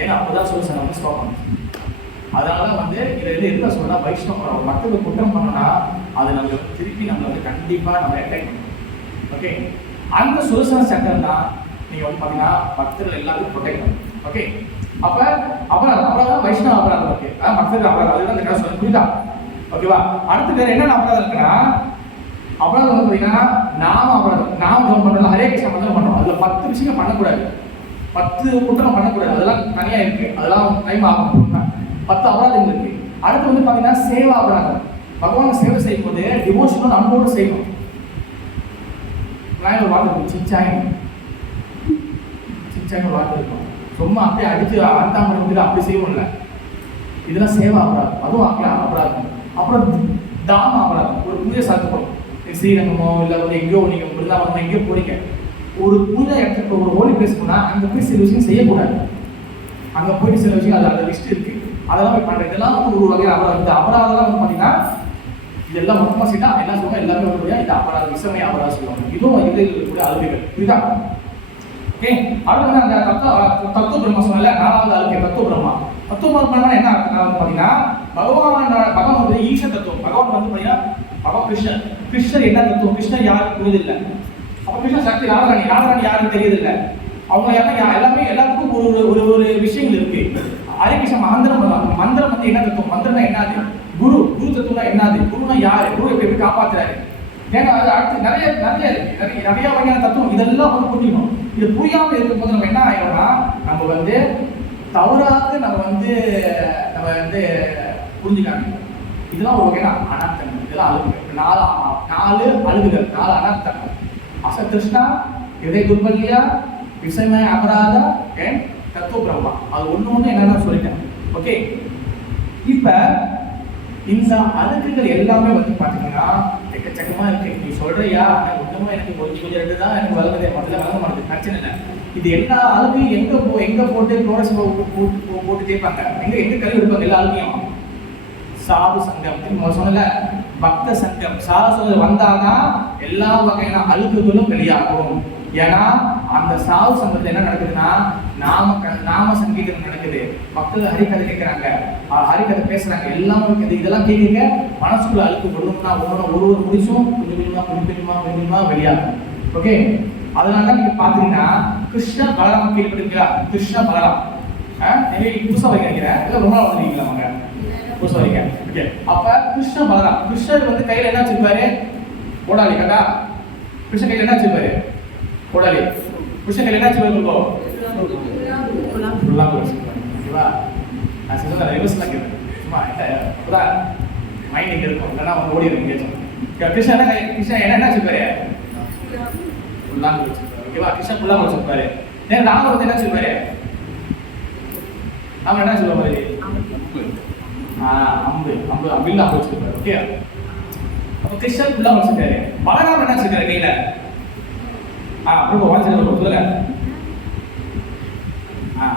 ஏன்னா அப்பதான் சொல்லுங்க வந்து ஸ்டாப் பண்ணுச்சு. அதனால வந்து இதில் எதுல சொல்றா, வைஷ்ணவ மக்களுக்கு குற்றம் பண்ணோம்னா அது நம்ம திருப்பி நம்ம வந்து கண்டிப்பா நம்ம அட்டாக் பண்ணணும். ஓகே, அந்த சுதர்சன சக்கரம் தான் நீங்க வந்து பாத்தீங்கன்னா பக்தர்கள் எல்லாருக்கும் ப்ரொடெக்ட் பண்ணும். ஓகே, அப்ப அபராதம் வைஷ்ணவ அபராதம் இருக்கு, பக்தர்கள் அபராதம், அதுதான் இந்த கதை புரியுதா. ஓகேவா. அடுத்து வேற என்னென்ன அபராதம் இருக்குன்னா, அபராதம் வந்து பாத்தீங்கன்னா நாம அபராதம், நாம ஜெபம் பண்றோம், ஹரே கிருஷ்ணா மந்திரம் பண்றோம். அதுல 10 விஷயங்கள் பண்ணக்கூடாது, 10 குற்றம் பண்ணக்கூடாது, அதெல்லாம் தனியா இருக்கு, அதெல்லாம் டைம் ஆகும். 10 அபராதங்கள் இருக்கு. அடுத்து வந்து பாத்தீங்கன்னா சேவா அபராதம். பகவான் சேவை செய்யும் போது டிவோஷனல் அன்போடு செய்யணும். ஒரு வார்த்தை இருக்கும், சிச்சாயின் ஒரு வார்த்தை இருக்கும். சும்மா அப்படியே அடிச்சு ஆட்டாம இருந்து அப்படி செய்வோம்ல, இதெல்லாம் சேவா அபராதம், அதுவும் அபராதம். அப்புறம் தாம அபராதம். ஒரு புதிய சாத்து போகும், ஸ்ரீரங்கமோ இல்லை வந்து எங்கேயோ நீங்க பிருந்தாவனமோ எங்கேயோ போறீங்க, ஒரு புனித இடத்துக்கு ஒரு ஹோலி பிளேஸ் போனா அங்க போய் சில விஷயம் செய்யக்கூடாது. அங்க போயிட்டு சில விஷயம் அது அந்த லிஸ்ட் இருக்கு, அதெல்லாம் போய் பண்றது. இதெல்லாம் வந்து ஒரு வகையில் அபராதம். இந்த அபராதம்லாம் வந்து பாத்தீங்கன்னா இதெல்லாம் மொத்தமா செய்தா என்ன சொல்லுவோம், எல்லாமே வந்து இந்த அபராதம், விசமய அபராதம் சொல்லுவாங்க. இதுவும் இதில் இருக்கக்கூடிய அழுகைகள். புரியுதா. ஓகே. அடுத்து வந்து அந்த தத்துவ பிரம்மா சொன்னல, 4வது அழுக்கு தத்துவ பிரம்மா. தத்துவ பிரம்மா என்ன அர்த்தம் வந்து பாத்தீங்கன்னா, பகவான் வந்து ஈச தத்துவம். பகவான் வந்து பாத்தீங்கன்னா பகவான் கிருஷ்ணர் என்ன தத்துவம், கிருஷ்ணர் யாருக்கு புரியுதில்லை. அப்ப கிருஷ்ண சக்தி ராதாராணி யாருன்னு தெரியுதில்ல. அவங்க எல்லாமே எல்லாத்துக்கும் ஒரு விஷயங்கள் இருக்கு. ஹரே கிருஷ்ண மந்திரம் வந்து என்ன தத்துவம், மந்திரம்னா என்னது, குரு தத்துவம்னா என்னது, குருனா யாரு, குரு எப்படி காப்பாத்துறாரு. ஏன்னா அது அடுத்து நிறைய வகையான தத்துவம் இதெல்லாம் வந்து புரியணும். இது புரியாம இருக்கும்போது நம்ம என்ன ஆயிடும்னா, நம்ம வந்து தவறாக நம்ம வந்து புரிஞ்சுக்காங்க. இதெல்லாம் ஒரு வகையான அனர்த்தம். இதெல்லாம் அழுகுகள், 4 அழுகுகள், 4 அனர்த்தம். அசகிருஷ்ணா, இதய துர்பல்யா, விஷமய அபராதா, தத்துவ பிரம்மா. அது ஒண்ணு என்னன்னா சொல்லிட்டேன். ஓகே. இப்ப இந்த அழுக்குகள் எல்லாமே வந்து பாத்தீங்கன்னா எக்கச்சக்கமா இருக்கு. நீ சொல்றியா, ஒண்ணுமே எனக்கு கொஞ்சம் 2 தான் எனக்கு வளர்ந்ததே, முதல்ல வளர்ந்த மாட்டேது, பிரச்சனை இல்லை. இது எல்லா அழுக்கு எங்க போட்டு குளோரஸ் போட்டு தேய்ப்பாங்க, எங்க கழுவி எடுப்பாங்க எல்லா அழுக்கையும். சாது சங்கம் சொன்னல, பக்த சங்கம், சாது சங்கம் வந்தாதான் எல்லா வகையான அழுக்குகளும் வெளியாகும். ஏன்னா அந்த சாது சங்கத்துல என்ன நடக்குதுன்னா, நாம சங்கீதம் நடக்குது, மக்கள் ஹரிகதை கேட்கிறாங்க, ஹரிகதை பேசுறாங்க, எல்லாம் இருக்குது. இதெல்லாம் கேட்க மனசுக்குள்ள அழுக்கு ஒண்ணுன்னா ஒரு முடிச்சும் கொஞ்சமா வெளியாகும். ஓகே. அதனால நீங்க பாத்தீங்கன்னா கிருஷ்ண பலராம கேள்விப்பட்டிருக்கீங்களா? கிருஷ்ண பலராம் புதுசா வரைக்கும் நினைக்கிறேன், ரொம்ப நாள் வந்துருக்கீங்களா அவங்க புதுசா வரைக்கும். ஓகே. அப்ப கிருஷ்ண பலராம், கிருஷ்ணர் வந்து கையில என்ன வச்சிருப்பாரு, கோடாலி. கண்டா கிருஷ்ண கையில என்ன வச்சிருப்பாரு, கோடாலி. கிருஷ்ண கையில என்ன வச்சிருப்பாரு, ஓகேவா? நான் சொல்ல ரிவர்ஸ்லாம் கேட்பேன், சும்மா அப்பதான் மைண்ட் இங்க இருக்கும், இல்லைன்னா அவங்க ஓடி இருக்கும். கிருஷ்ணா என்ன வச்சிருப்பாரு, புல்லாங்குழல் வச்சிருப்பாரு. ஓகேவா? கிருஷ்ணன் புல்லாங்குழல் வச்சிருப்பாரு. ராமர் வந்து என்ன வச்சிருப்பாரு, ராமர் என்ன சொல்லுவாரு, அம்பில் வச்சிருப்பாரு. ஓகே. அப்ப கிருஷ்ணன் புல்லாங்குழல் வச்சிருக்காரு. பலராமர் என்ன வச்சிருக்காரு கையில, அப்புறம் வாட்சிருக்க சொல்லுங்க.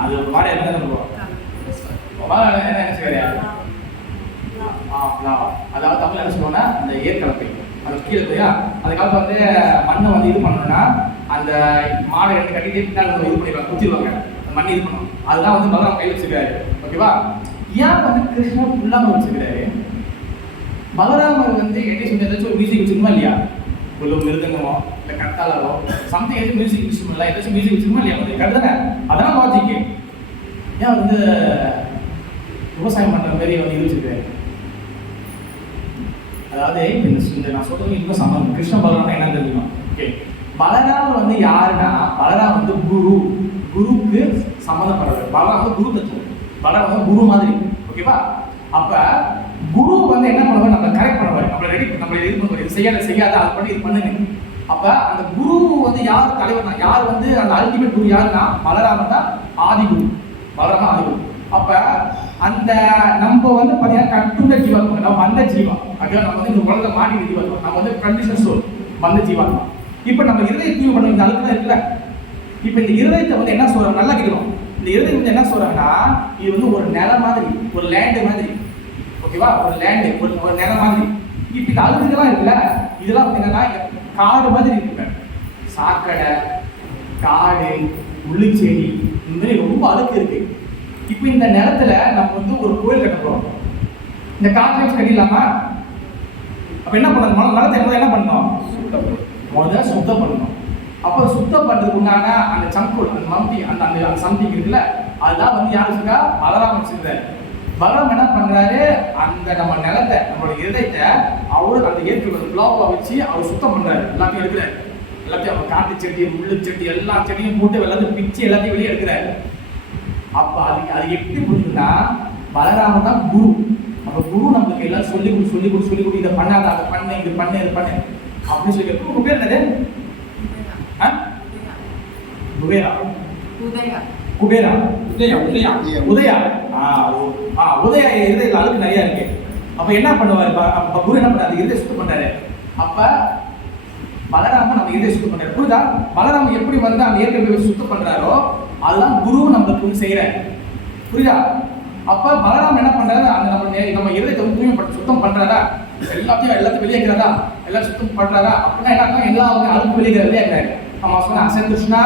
அது ஒரு மாதிரி என்ன சொல்லுவோம், என்ன வச்சிருக்காரு, அதாவது தமிழ் என்ன சொல்லுவோம்னா அந்த ஏற்கலப்பை, அது கீழே இல்லையா, அதுக்காக வந்து மண்ணை வந்து இது பண்ணணும்னா அந்த மாடை ரெண்டு கட்டிட்டு பின்னாடி இது பண்ணிடுவாங்க, குத்திடுவாங்க, அந்த மண்ணை இது பண்ணணும். அதுதான் வந்து பலராம கையில் வச்சிருக்காரு. ஓகேவா? ஏன் வந்து கிருஷ்ணன் புல்லாங்குழல் வச்சிருக்காரு? பலராமர் வந்து என்ன சொல்லி ஏதாச்சும் ஒரு மியூசிக் வச்சிருக்குமா இல்லையா, ஒரு மிருதங்கமோ இல்லை கத்தாலோ சம்திங் ஏதாச்சும் மியூசிக் இன்ஸ்ட்ருமெண்ட்லாம் ஏதாச்சும் மியூசிக் வச்சிருக்குமா இல்லையா, கரெக்ட் தானே? அதான் லாஜிக்கு. ஏன் வந்து விவசாயம் பண்ற மாதிரி வந்து இது வச்சிருக்காரு? அதாவது இந்த நான் சொல்றது இன்னும் சம்பந்தம், கிருஷ்ண பலராமன் என்ன தெரிஞ்சுக்கணும். ஓகே. பலராமர் வந்து யாருன்னா, பலராம் வந்து குருக்கு சம்மந்தப்படுறது. பலராம் வந்து குரு தத்துவம், பலராம் வந்து குரு மாதிரி. ஓகேவா? அப்ப குரு வந்து என்ன பண்ணுவார், நம்ம கரெக்ட் பண்ணுவார், நம்மளை இது பண்ணுவார், இது செய்யாத அது பண்ணி இது பண்ணுங்க. அப்ப அந்த குரு வந்து யார் தலைவர் தான், யார் வந்து அந்த அல்டிமேட் குரு யாருன்னா பலராமன் தான் ஆதிகுரு. பலராமன் ஆதிகுரு. அப்ப அந்த நம்ம வந்து பாத்தீங்கன்னா கட்டுண்ட ஜீவாத்மா, நம்ம அந்த ஜீவா, அதாவது நம்ம வந்து இந்த உலகத்தை மாட்டி ஜீவாத்மா, நம்ம வந்து கண்டிஷன் சோல் வந்த ஜீவாத்மா. இப்ப நம்ம இருதய தூய்மை பண்ண இந்த அழுக்கு இருக்குல்ல, இப்ப இந்த இருதயத்தை வந்து என்ன சொல்றாங்க, நல்லா கேட்கணும். இந்த இருதயம் வந்து என்ன சொல்றாங்கன்னா, இது வந்து ஒரு நிலம் மாதிரி, ஒரு லேண்டு மாதிரி. ஓகேவா? ஒரு லேண்டு, ஒரு நிலம் மாதிரி. இப்ப இந்த அழுக்குலாம் இருக்குல்ல, இதெல்லாம் பார்த்தீங்கன்னா காடு மாதிரி இருக்குங்க, சாக்கடை, காடு, உள்ளுச்செடி, இந்த மாதிரி ரொம்ப அழுக்கு இருக்கு. இப்போ இந்த நிலத்துல நம்ம வந்து ஒரு கோயில் கட்ட போறோம், இந்த காற்றை வச்சு கட்டிடலாமா? அப்ப என்ன பண்ணணும், நிலத்தை என்ன பண்ணணும், முதல்ல சுத்தம் பண்ணணும். அப்போ சுத்தம் பண்றதுக்கு உண்டான அந்த சங்குள், அந்த மம்பி, அந்த சம்திங் இருக்குல்ல, அதுதான் வந்து யாரு வச்சிருக்கா, பலராமன் வச்சிருக்காரு. பலராமன் என்ன பண்றாரு, அந்த நம்ம நிலத்தை, நம்மளோட இதயத்தை அவரு அந்த இயற்கை ஃப்ளோவா வச்சு அவர் சுத்தம் பண்றாரு. எல்லாத்தையும் எடுக்கிறாரு, எல்லாத்தையும் அவர் காட்டு செடி, முள்ளு செடி, எல்லா செடியும் போட்டு எல்லாத்தையும் பிச்சு எல்லாத்தையும் வெளியே எடுக்கிறாரு. அப்ப அது எப்படி புரியுதுன்னா, பலராமன் தான் குரு. அப்ப குரு நம்மளுக்கு எல்லாம் சொல்லி கொடு இதை பண்ணாத, அதை பண்ணு, இது பண்ணு, இது பண்ணு அப்படின்னு சொல்லி. உங்க பேர் என்னது? குபேரா, குபேரா, உதயா. உதயா இருதயத்துல அழுக்கு நிறைய இருக்கு. அப்ப என்ன பண்ணுவாரு, குரு என்ன பண்ணாரு, இருதய சுத்தம் பண்றாரு. அப்ப பலராமன் நம்ம இதய சுத்தம் பண்றாரு. புரியுதா? பலராமன் எப்படி வந்து அந்த இயற்கை சுத்தம் பண்றாரோ அதுதான் குரு நம்மளுக்கு செய்யறாரு. புரியுதா? அப்ப பலராமன் என்ன பண்றாரு, அந்த நம்ம இதயத்தை தூய்மைப்படுத்தி சுத்தம் பண்றாரா, எல்லாத்தையும் வெளியேற்கிறாரா, எல்லாம் சுத்தம் பண்றாரா? அப்படின்னா என்ன, எல்லா அழுக்கு வெளியேறாரு. நம்ம சொன்ன அசகிருஷ்ணா,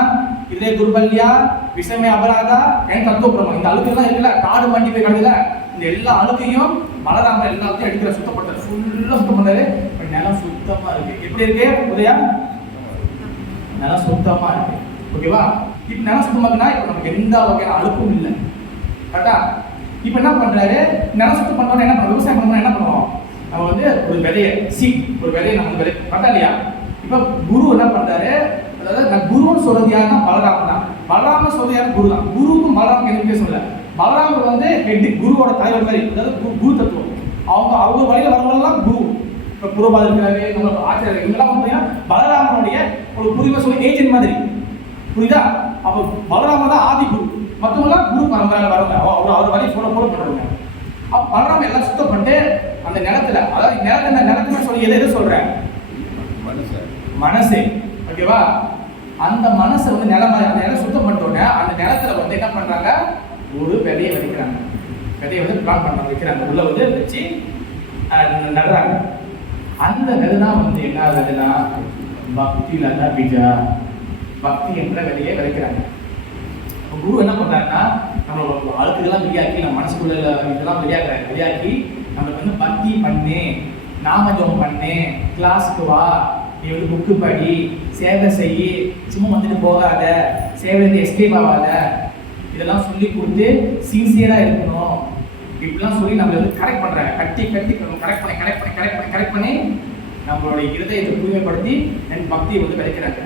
இதே துர்பல்யா விஷமே அபராதா என் தத்துவபிரமம், இந்த அழுக்கெல்லாம் இருக்குல்ல, காடு மண்டி போய் கிடக்குல, இந்த எல்லா அழுக்கையும் பலராமர் எல்லாத்தையும் எடுக்கிற சுத்தப்படுத்துற, ஃபுல்லா சுத்தம் பண்றாரு. நிலம் சுத்தமா இருக்கு. எப்படி இருக்கு உதயா? நிலம் சுத்தமா இருக்கு. ஓகேவா? இப்ப நிலம் சுத்தமாக்குனா இப்ப நமக்கு எந்த வகையான அழுக்கும் இல்லை. கரெக்டா? இப்ப என்ன பண்றாரு, நிலம் சுத்தம் பண்றோம், என்ன பண்ணுவோம், விவசாயம் பண்ணோம், என்ன பண்ணுவோம், நம்ம வந்து ஒரு விதையை ஒரு விதையை நம்ம விதை, கரெக்டா இல்லையா? இப்ப குரு என்ன பண்றாரு, அதாவது நான் குருன்னு சொல்றது யாருன்னா பலராமன் தான். பலராமன் சொல்றது யாரு? குரு தான். குருவுக்கும் பலராமன் எதுவுமே சொல்லல. பலராமர் வந்து ஹெட், குருவோட தலைவர் மாதிரி, அதாவது குரு தத்துவம். அவங்க வழியில வரவெல்லாம் குரு. இப்ப குருபாத இருக்காரு, நம்ம ஆச்சாரியர், இவங்கெல்லாம் பார்த்தீங்கன்னா பலராமனுடைய ஒரு புரிமை சொல்லி ஏஜென்ட் மாதிரி. புரியுதா? அப்போ பலராமன் தான் ஆதி குரு, மற்றவங்களாம் குரு பரம்பரை வரவங்க, அவர் வரையும் ஃபாலோ பண்ணுறவங்க. அப்போ பலராமன் எல்லாம் சுத்தம் பண்ணிட்டு அந்த நிலத்துல, அதாவது நிலத்துல சொல்லி எதை சொல்றேன், மனசே. ஓகேவா? அந்த மனசை வந்து நிலம், அந்த நிலம் சுத்தம் பண்ணிட்டோன்னே அந்த நிலத்துல வந்து என்ன பண்றாங்க, ஒரு விதையை விதைக்கிறாங்க. விதையை வந்து பிளான் பண்றாங்க, வைக்கிறாங்க, உள்ள வந்து வச்சு நடுறாங்க. அந்த விதை தான் வந்து என்ன விதைனா பக்தி லதா பீஜா, பக்தி என்ற விதையை விதைக்கிறாங்க. குரு என்ன பண்றாருன்னா, நம்மளோட அழுக்குதெல்லாம் வெளியாக்கி, நம்ம மனசுக்குள்ள இதெல்லாம் வெளியாக்கி நம்மளுக்கு வந்து பக்தி பண்ணு, நாமஜபம் பண்ணு, கிளாஸுக்கு வா, நீ வந்து புக்கு படி, சேவை செய்யி, சும்மா வந்துட்டு போகாத, சேவையிலேருந்து எஸ்கேப் ஆகாத, இதெல்லாம் சொல்லி கொடுத்து சின்சியராக இருக்கணும். இப்படிலாம் சொல்லி நம்மளை வந்து கரெக்ட் பண்ணுறாங்க. கரெக்ட் பண்ணி நம்மளுடைய இருதயத்தை தூய்மைப்படுத்தி என் பக்தியை வந்து விதைக்கிறாங்க.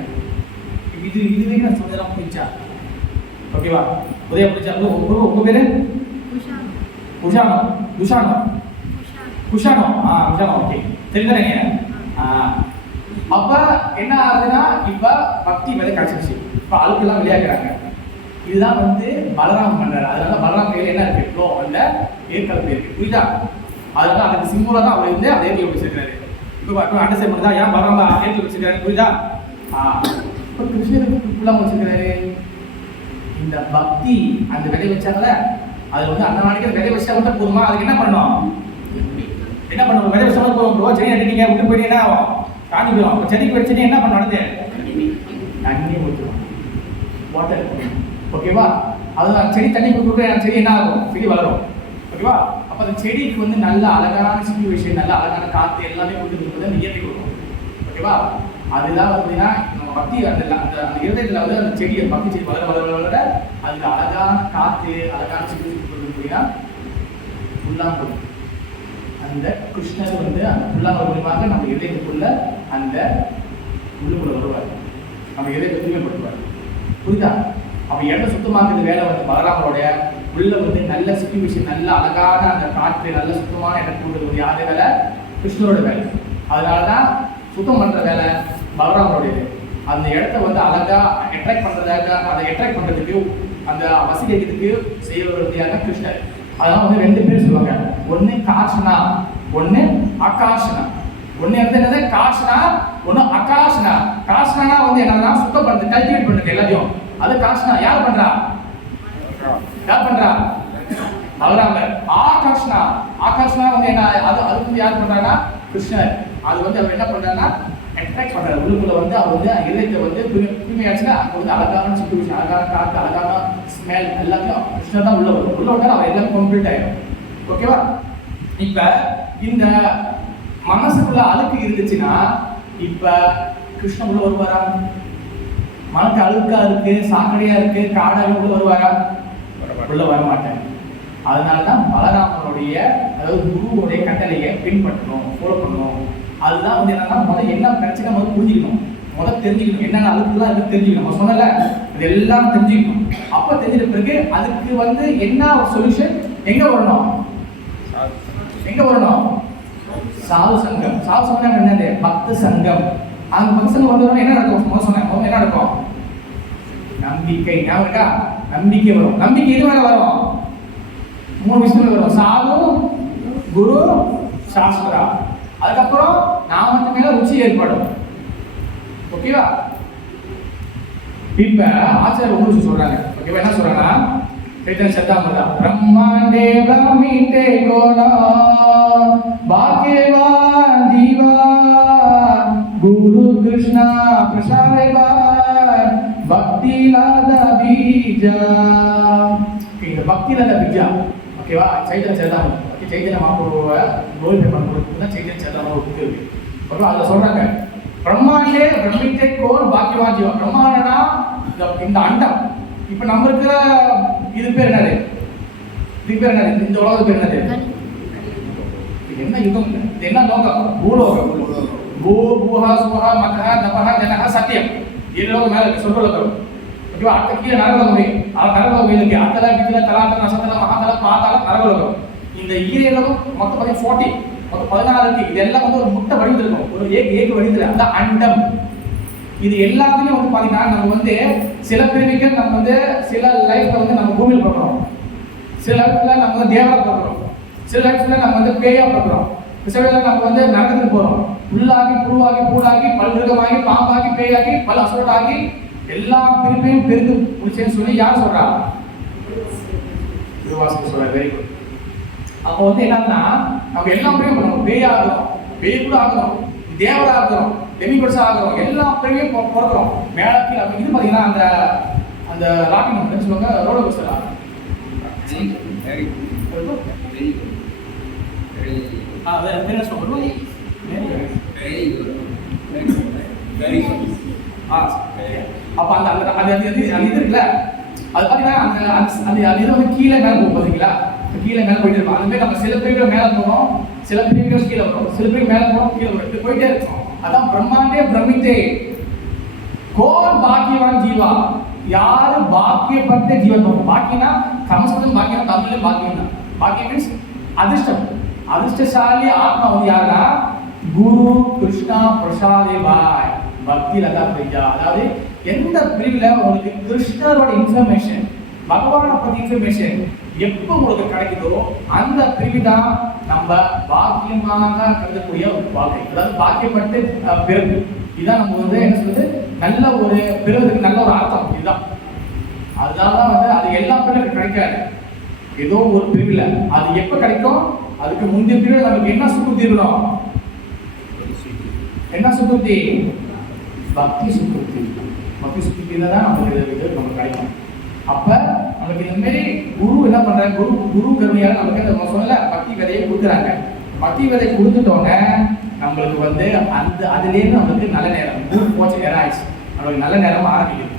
இதுவே நான் சொன்னதெல்லாம் புரிஞ்சா? ஓகேவா? உதய புரிஞ்சா? உங்க பேரு குஷானோ? குஷானோ? ஓகே, தெரியுதானே? அப்ப என்ன ஆகுதுன்னா, இப்ப பக்தி விதை கிடைச்சிருச்சு, இப்ப அழுக்கெல்லாம் விளையாடுறாங்க. இதுதான் வந்து பலராமன் பண்றாரு. அதனால பலராம் கையில என்ன இருக்கு, இப்போ அந்த ஏற்கலப்பு இருக்கு. புரியுதா? அதனால அதுக்கு சிம்பிளா தான் அவர் வந்து அதை ஏற்கல வச்சிருக்காரு. இப்போ அண்டர்ஸ்டாண்ட் பண்ணுதா ஏன் பலராம ஏற்கல வச்சிருக்காரு? புரியுதா? இப்போ கிருஷ்ணருக்கு இப்படிலாம் வச்சிருக்காரு. இந்த பக்தி அந்த விதை வச்சாங்கல்ல, அது வந்து அந்த நாளைக்கு அந்த விதை வச்சா மட்டும் போதுமா? அதுக்கு என்ன பண்ணணும்? விதை வச்சா மட்டும் போதும். செடி நட்டுட்டீங்க, விட்டு போயிட்டு என்ன ஆகும்? காஞ்சி போயிடும். செடிக்கு வச்சுட்டு என்ன பண்ண நடந்து தண்ணி ஊற்றுவோம், வாட்டர். ஓகேவா? அதுதான் செடி தண்ணி கொடுக்குற செடி என்ன ஆகும்? செடி வளரும். ஓகேவா? அப்போ அந்த செடிக்கு வந்து நல்ல அழகான சிச்சுவேஷன், நல்ல அழகான காற்று எல்லாமே கொடுத்துருக்குறது அந்த இயற்கை கொடுக்கும். ஓகேவா? அதுதான் பார்த்தீங்கன்னா நம்ம பக்தி அந்த இருதயத்தில் வந்து அந்த செடியை பக்தி செடி வளர அதுக்கு அழகான காற்று, அழகான சிச்சுவேஷன் கொடுக்குறீங்கன்னா புல்லாங்குழல். அந்த கிருஷ்ணர் வந்து அந்த புல்லாங்குழல் மூலமாக நம்ம இதயத்துக்குள்ள அந்த உள்ளுக்குள்ள வருவார், நம்ம இதயத்தை தூய்மைப்படுத்துவார். புரியுதா? அப்ப இடத்த சுத்தமாக்குறது வேலை வந்து பலராமருடைய. உள்ள வந்து நல்ல சிச்சுவேஷன், நல்ல அழகான அந்த காற்று, நல்ல சுத்தமான இடம் கூடுறது யாரு வேலை? கிருஷ்ணரோட வேலை. அதனாலதான் சுத்தம் பண்ற வேலை பலராமருடையது. அந்த இடத்த வந்து அழகா அட்ராக்ட் பண்றதுக்கு அந்த வசீகரிக்கிறதுக்கு செய்யறது யாருன்னா கிருஷ்ணர். அதனால வந்து ரெண்டு பேர் சொல்லுவாங்க, ஒன்னு காஷனா, ஒன்னு அகாஷனா. ஒன்னு வந்து என்னது காஷனா, ஒன்னு அகாஷனா. காஷனா வந்து என்னன்னா சுத்தம் பண்றது, கல்டிவேட் பண்றது எல்லாத்தையும். அது காஷனா. யார் பண்றா? பலராமர். ஆகாஷ்னா வந்து என்ன, அது வந்து யார் பண்றாங்கன்னா கிருஷ்ணர். அது வந்து அவர் என்ன பண்றாருன்னா அட்ராக்ட் பண்றாரு. உள்ளுக்குள்ள வந்து அவர் வந்து இதயத்தை வந்து தூய்மையாச்சுன்னா அங்க வந்து அழகான சிச்சுவேஷன், அழகான காற்று, அழகான ஸ்மெல் எல்லாத்தையும் கிருஷ்ணர் தான் உள்ள வரும். உள்ள வந்தா அவர் எல்லாம் கம்ப்ளீட் ஆயிடும். ஓகேவா? இப்ப இந்த மனசுக்குள்ள அழுக்கு இருந்துச்சுன்னா இப்ப கிருஷ்ணன் உள்ள வருவாரா? மனக்கு அழுக்கா இருக்கு, சாக்கடையா இருக்கு, காடாக உள்ள வருவாரா? உள்ள வர மாட்டேன். அதனாலதான் பலராமனுடைய, அதாவது குருவுடைய கட்டளையை பின்பற்றணும், ஃபாலோ பண்ணணும். அதுதான் வந்து என்னன்னா முதல்ல என்ன பிரச்சனை முதல்ல புரிஞ்சுக்கணும், முதல்ல தெரிஞ்சுக்கணும், என்னென்ன அழுக்குலாம் இருக்கு தெரிஞ்சுக்கணும். நம்ம சொன்னல அது எல்லாம் தெரிஞ்சுக்கணும். அப்ப தெரிஞ்சிட்ட பிறகு அதுக்கு வந்து என்ன ஒரு சொல்யூஷன், எங்க வரணும்? சாது சங்கம். சாது சங்கம் என்னது? பக்த சங்கம். அந்த பக்த சங்கம் வந்தவங்க என்ன நடக்கும்? முதல்ல சொன்னேன், என்ன நடக்கும்? நம்பிக்கை. ஞாபகம் இருக்கா? நம்பிக்கை வரும். நம்பிக்கை எது மேல வரும்? 3 விஷயங்கள் வரும். சாது, குரு, சாஸ்திரா. அதுக்கப்புறம் நாமத்து மேல ருச்சி ஏற்படும். ஓகேவா? இப்ப ஆச்சாரியர் ஒரு விஷயம் சொல்றாங்க. ஓகேவா? என்ன சொல்றாங்கன்னா चैतन्य शब्दामृत ब्रह्मांडे ब्रह्मीते गोला भाग्यवान जीवा गुरु कृष्णा प्रसादेवान भक्ति பீஜா. இந்த பக்தியில அந்த பீஜா ஓகேவா, சைத்தன்ய சேதாமணி சைத்தன்ய மகாபிரபுவை கோவில் பண்ணுறது தான் சைத்தன்ய சேதாமணி புக்கு இருக்கு. ஓகேவா, அதில் சொல்றாங்க பிரம்மாண்டே பிரமித்தை கோர் பாக்கியவான் ஜீவன். பிரம்மாண்டனா இந்த அண்டம். இப்போ நம்ம இருக்கிற இது பேர் என்னது? இது பேர் என்னது? இந்த உலகம் பேர் என்னது? என்ன யுகம்? இது என்ன லோகம்? பூலோகம். பூ பூஹா சுஹா மகா தபஹா ஜனஹா சத்தியம். ஏழு லோகம் மேலே சொல்றோம். ஓகேவா, அடுத்த கீழே நரகலோகம். நரகலோகம் இருக்கு. அத்தல விதில தலாத்தல நசத்தல மகாதல பாதாள நரகலோகம். இந்த ஈரேலோகம் மொத்தம் 40 மொத்தம் 14 இருக்கு. இதெல்லாம் ஒரு முட்டை வடிவில் இருக்கும், ஒரு ஏக வடிவில். அந்த அண்டம். இது எல்லாத்துலயும் பாத்தீங்கன்னா நம்ம சில பிரிவுகள் நம்ம சில லைஃப்ல நம்ம பூமியில் பார்க்கிறோம், சில லைஃப்ல நம்ம தேவரா பார்க்கிறோம், சில லைஃப்ல நம்ம பேயா பார்க்கிறோம், சில லைஃப்ல நம்ம நரகத்துக்கு போறோம். புல்லாகி புழுவாகி பூடாகி பல்மிருகமாகி பாம்பாகி பேயாகி பல் அசுரனாகி எல்லா பிரிவையும் பெருந்து முடிச்சேன்னு சொல்லி யார் சொல்றா? திருவாசகம் சொல்ற. Very good. அப்போ என்னன்னா நம்ம எல்லா பிரிவும் பண்ணுவோம். பேயா ஆகிறோம், பேய் கூட ஆகிறோம், தேவரா ஆகிறோம், டெமிகோட்ஸா ஆகிறோம், எல்லா பிரிவையும் பிறக்கிறோம். மேல கீழே இது பாத்தீங்கன்னா அந்த அந்த ராக்கிங் வந்து சொல்லுவாங்க ரோலர் கோஸ்டர். என்ன சொல்றோம்? அப்ப அந்த அது இருக்குல்ல, அது பாத்தீங்கன்னா அந்த இது கீழே மேல போகும் பாத்தீங்களா? கீழே மேல போயிட்டு இருக்கும். அது மாதிரி நம்ம சில பிரிவுகள் மேல போறோம், சில பிரிவுகள் கீழே வரும், சில பிரிவு மேல போறோம், கீழே வரும், போயிட்டே இருக்கும். அதான் பிரம்மாண்டே பிரமித்தே கோர் பாக்கியவான் ஜீவா. யாரு பாக்கியப்பட்ட ஜீவன். பாக்கியனா சமஸ்கிருதம் பாக்கியம், தமிழ்ல பாக்கியம் தான். பாக்கியம் மீன்ஸ் அதிர்ஷ்டம். அதிர்ஷ்டசாலி ஆத்மா யாருன்னா குரு கிருஷ்ணா பிரசாதே பாய் பக்தி லதா பிரியா. அதாவது எந்த பிரிவுல உங்களுக்கு கிருஷ்ணரோட இன்ஃபர்மேஷன், பகவானை பத்தி இன்ஃபர்மேஷன் எப்போ உங்களுக்கு கிடைக்குதோ அந்த பிரிவு தான் நம்ம பாக்கியமாக கருதக்கூடிய ஒரு வாழ்க்கை. அதாவது பாக்கியப்பட்டு பிறகு இதுதான் நம்ம என்ன சொல்றது, நல்ல ஒரு பிறகுக்கு நல்ல ஒரு அர்த்தம் இதுதான். அதனால அது எல்லா பிரிவுக்கும் கிடைக்காது, ஏதோ ஒரு பிரிவுல. அது எப்ப கிடைக்கும்? அதுக்கு முந்தைய பிரிவில் நமக்கு என்ன சுக்குத்தி இருக்கணும்? என்ன சுக்குத்தி? பக்தி சுக்குத்தி. பக்தி சுக்குத்தி தான் நமக்கு இது நமக்கு கிடைக்கும். அப்ப நமக்கு இந்த மாதிரி குரு என்ன பண்றாங்க? குரு கருணையால நமக்கு நம்ம சொல்லல பக்தி விதையை கொடுக்குறாங்க. பக்தி விதை கொடுத்துட்டோன்னே நம்மளுக்கு அந்த அதுலேருந்து நமக்கு நல்ல நேரம் குரு போச்சு, நேரம் ஆயிடுச்சு, நம்மளுக்கு நல்ல நேரம் ஆரம்பிக்குது.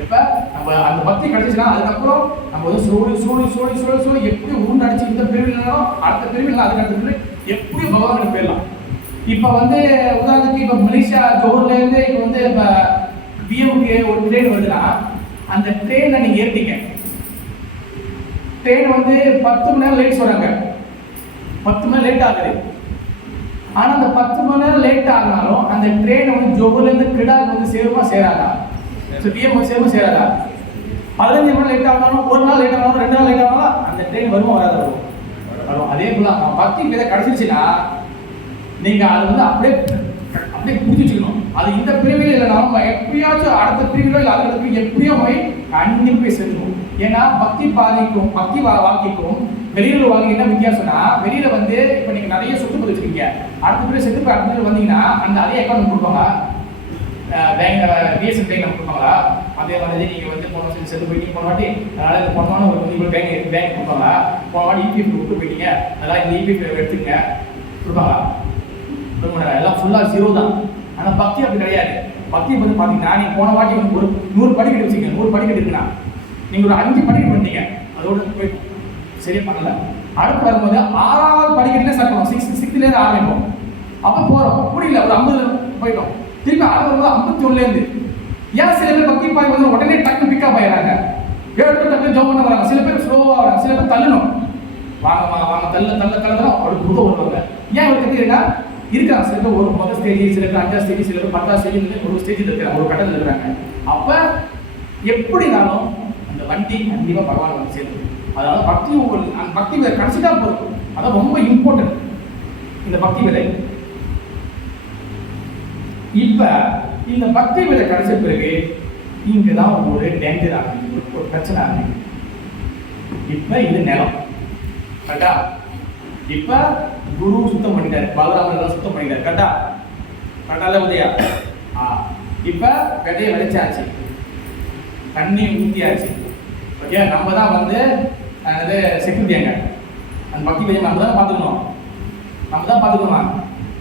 எப்ப நம்ம அந்த பக்தி கிடைச்சுன்னா அதுக்கப்புறம் நம்ம சோழி எப்படி உருண்டு அடிச்சு இந்த பிரிவில் அடுத்த பிரிவில் அதுக்கு அடுத்த பிரிவில் எப்படி பகவானுக்கு போயிடலாம். இப்போ உதாரணத்துக்கு இப்போ மலேசியா ஜோஹர்ல இருந்து இப்போ பிஎம்க்கு ஒரு ட்ரெயின் வருதுன்னா அந்த ட்ரெயினை நீங்க ஏறிட்டீங்க. ட்ரெயின் 10 மணி நேரம் லேட் சொல்றாங்க, 10 மணி நேரம் லேட் ஆகுது. ஆனா அந்த 10 மணி நேரம் லேட் ஆகினாலும் அந்த ட்ரெயின் ஜோஹர்ல இருந்து கிடாக்கு சேருமா சேராதா? பிஎம் சேருமா சேராதா? 15 மணி லேட் ஆனாலும், ஒரு நாள் லேட் ஆனாலும், 2 நாள் லேட் ஆனாலும் அந்த ட்ரெயின் வருமா வராது? வரும். அதே போல பக்தி விதை கிடைச்சிருச்சுன்னா நீங்க அது அப்படியே புரிஞ்சு வச்சுக்கணும். அது இந்த பிரிவில் இல்லைனாலும் எப்படியாச்சும் அடுத்த பிரிவிலோ இல்லை அடுத்த பிரிவு எப்படியோ போய் கண்டிப்பாக போய் சேர்ந்துடும். ஏன்னா பக்தி பாதிக்கும் பக்தி வாழ்க்கைக்கும் வெளியில வாழ்க்கை என்ன வித்தியாசம்னா, வெளியில இப்போ நீங்க நிறைய சொத்து பதிச்சிருக்கீங்க, அடுத்த பிரிவு செத்து போய் அடுத்த பிரிவு வந்தீங்கன்னா அந்த அதே அக்கௌண்ட் கொடுப்பாங்க, பேங்க் பிஎஸ்என் பேங்க் நம்ம கொடுப்பாங்களா? அதே மாதிரி நீங்க போன வருஷம் செத்து போயிட்டீங்க, போன வாட்டி அதனால இந்த போனமான ஒரு இவ்வளோ பேங்க் கொடுப்பாங்க, போன வாட்டி இபிஎஃப் கொடுத்து போயிட்டீங்க, அதெல்லாம் இந்த இபிஎஃப் எடுத்துங்க கொடுப்பாங்களா? எல்லாம் ஃபுல்லா 0 தான். ஆனா பக்தி அப்படி கிடையாது. பக்தி பாத்தீங்கன்னா நீங்க போன வாட்டி ஒரு 100 படிக்கட்டு வச்சுக்கீங்க, 100 படிக்கட்டு இருக்குன்னா நீங்க ஒரு 5 படிக்கட்டு பண்ணீங்க, அதோட போயிடும், சரியா பண்ணல. அடுத்து வரும்போது 6வது படிக்கட்டுல சட்டணும், 6th இருந்து ஆரம்பிப்போம். அப்ப போறோம் புரியல, ஒரு 50 போயிட்டோம், திருப்பி அடுத்து வரும்போது 51 இருந்து. ஏன் சில பேர் பக்தி பாய் உடனே டக்கு பிக்கப் ஆயிடுறாங்க, எடுத்து டக்கு ஜம்ப் பண்ண வராங்க. சில பேர் ஸ்லோவா வராங்க, சில பேர் தள்ளணும், வாங்க தள்ளதான் ஒரு புது வருவாங்க. ஏன் ஒரு கத்தினா இருக்கா? சில பேர் ஒரு முதல் ஸ்டேஜ், சில பேர் 5வது ஸ்டேஜ், சில பேர் 10வது ஸ்டேஜ், ஒரு ஸ்டேஜில் இருக்கிறாங்க, ஒரு கட்டத்தில் இருக்கிறாங்க. அப்ப எப்படினாலும் அந்த வண்டி கண்டிப்பா பகவான் சேர்ந்து. அதாவது பக்தி விதை கிடைச்சிட்டா போதும், அதான் ரொம்ப இம்பார்ட்டன்ட் இந்த பக்தி விதை. இப்ப இந்த பக்தி விதை கிடைச்ச பிறகு இங்கதான் ஒரு டேஞ்சர் ஆகுது, ஒரு பிரச்சனை ஆகுது. இப்ப இது நிலம் கரெக்டா? இப்ப குரு சுத்தம் பண்ணிட்டாரு, பலராமர் சுத்தம் பண்ணிட்டாரு கரெக்டா? கரெக்டால உதயா? இப்ப விதையை விளைச்சாச்சு, தண்ணி ஊத்தியாச்சு, ஓகே, நம்ம தான் வந்து என்னது செக்யூரிட்டியாங்க. அந்த பக்தி விஜயம் நம்ம தான் பார்த்துக்கணும், நம்ம தான் பார்த்துக்கணுமா?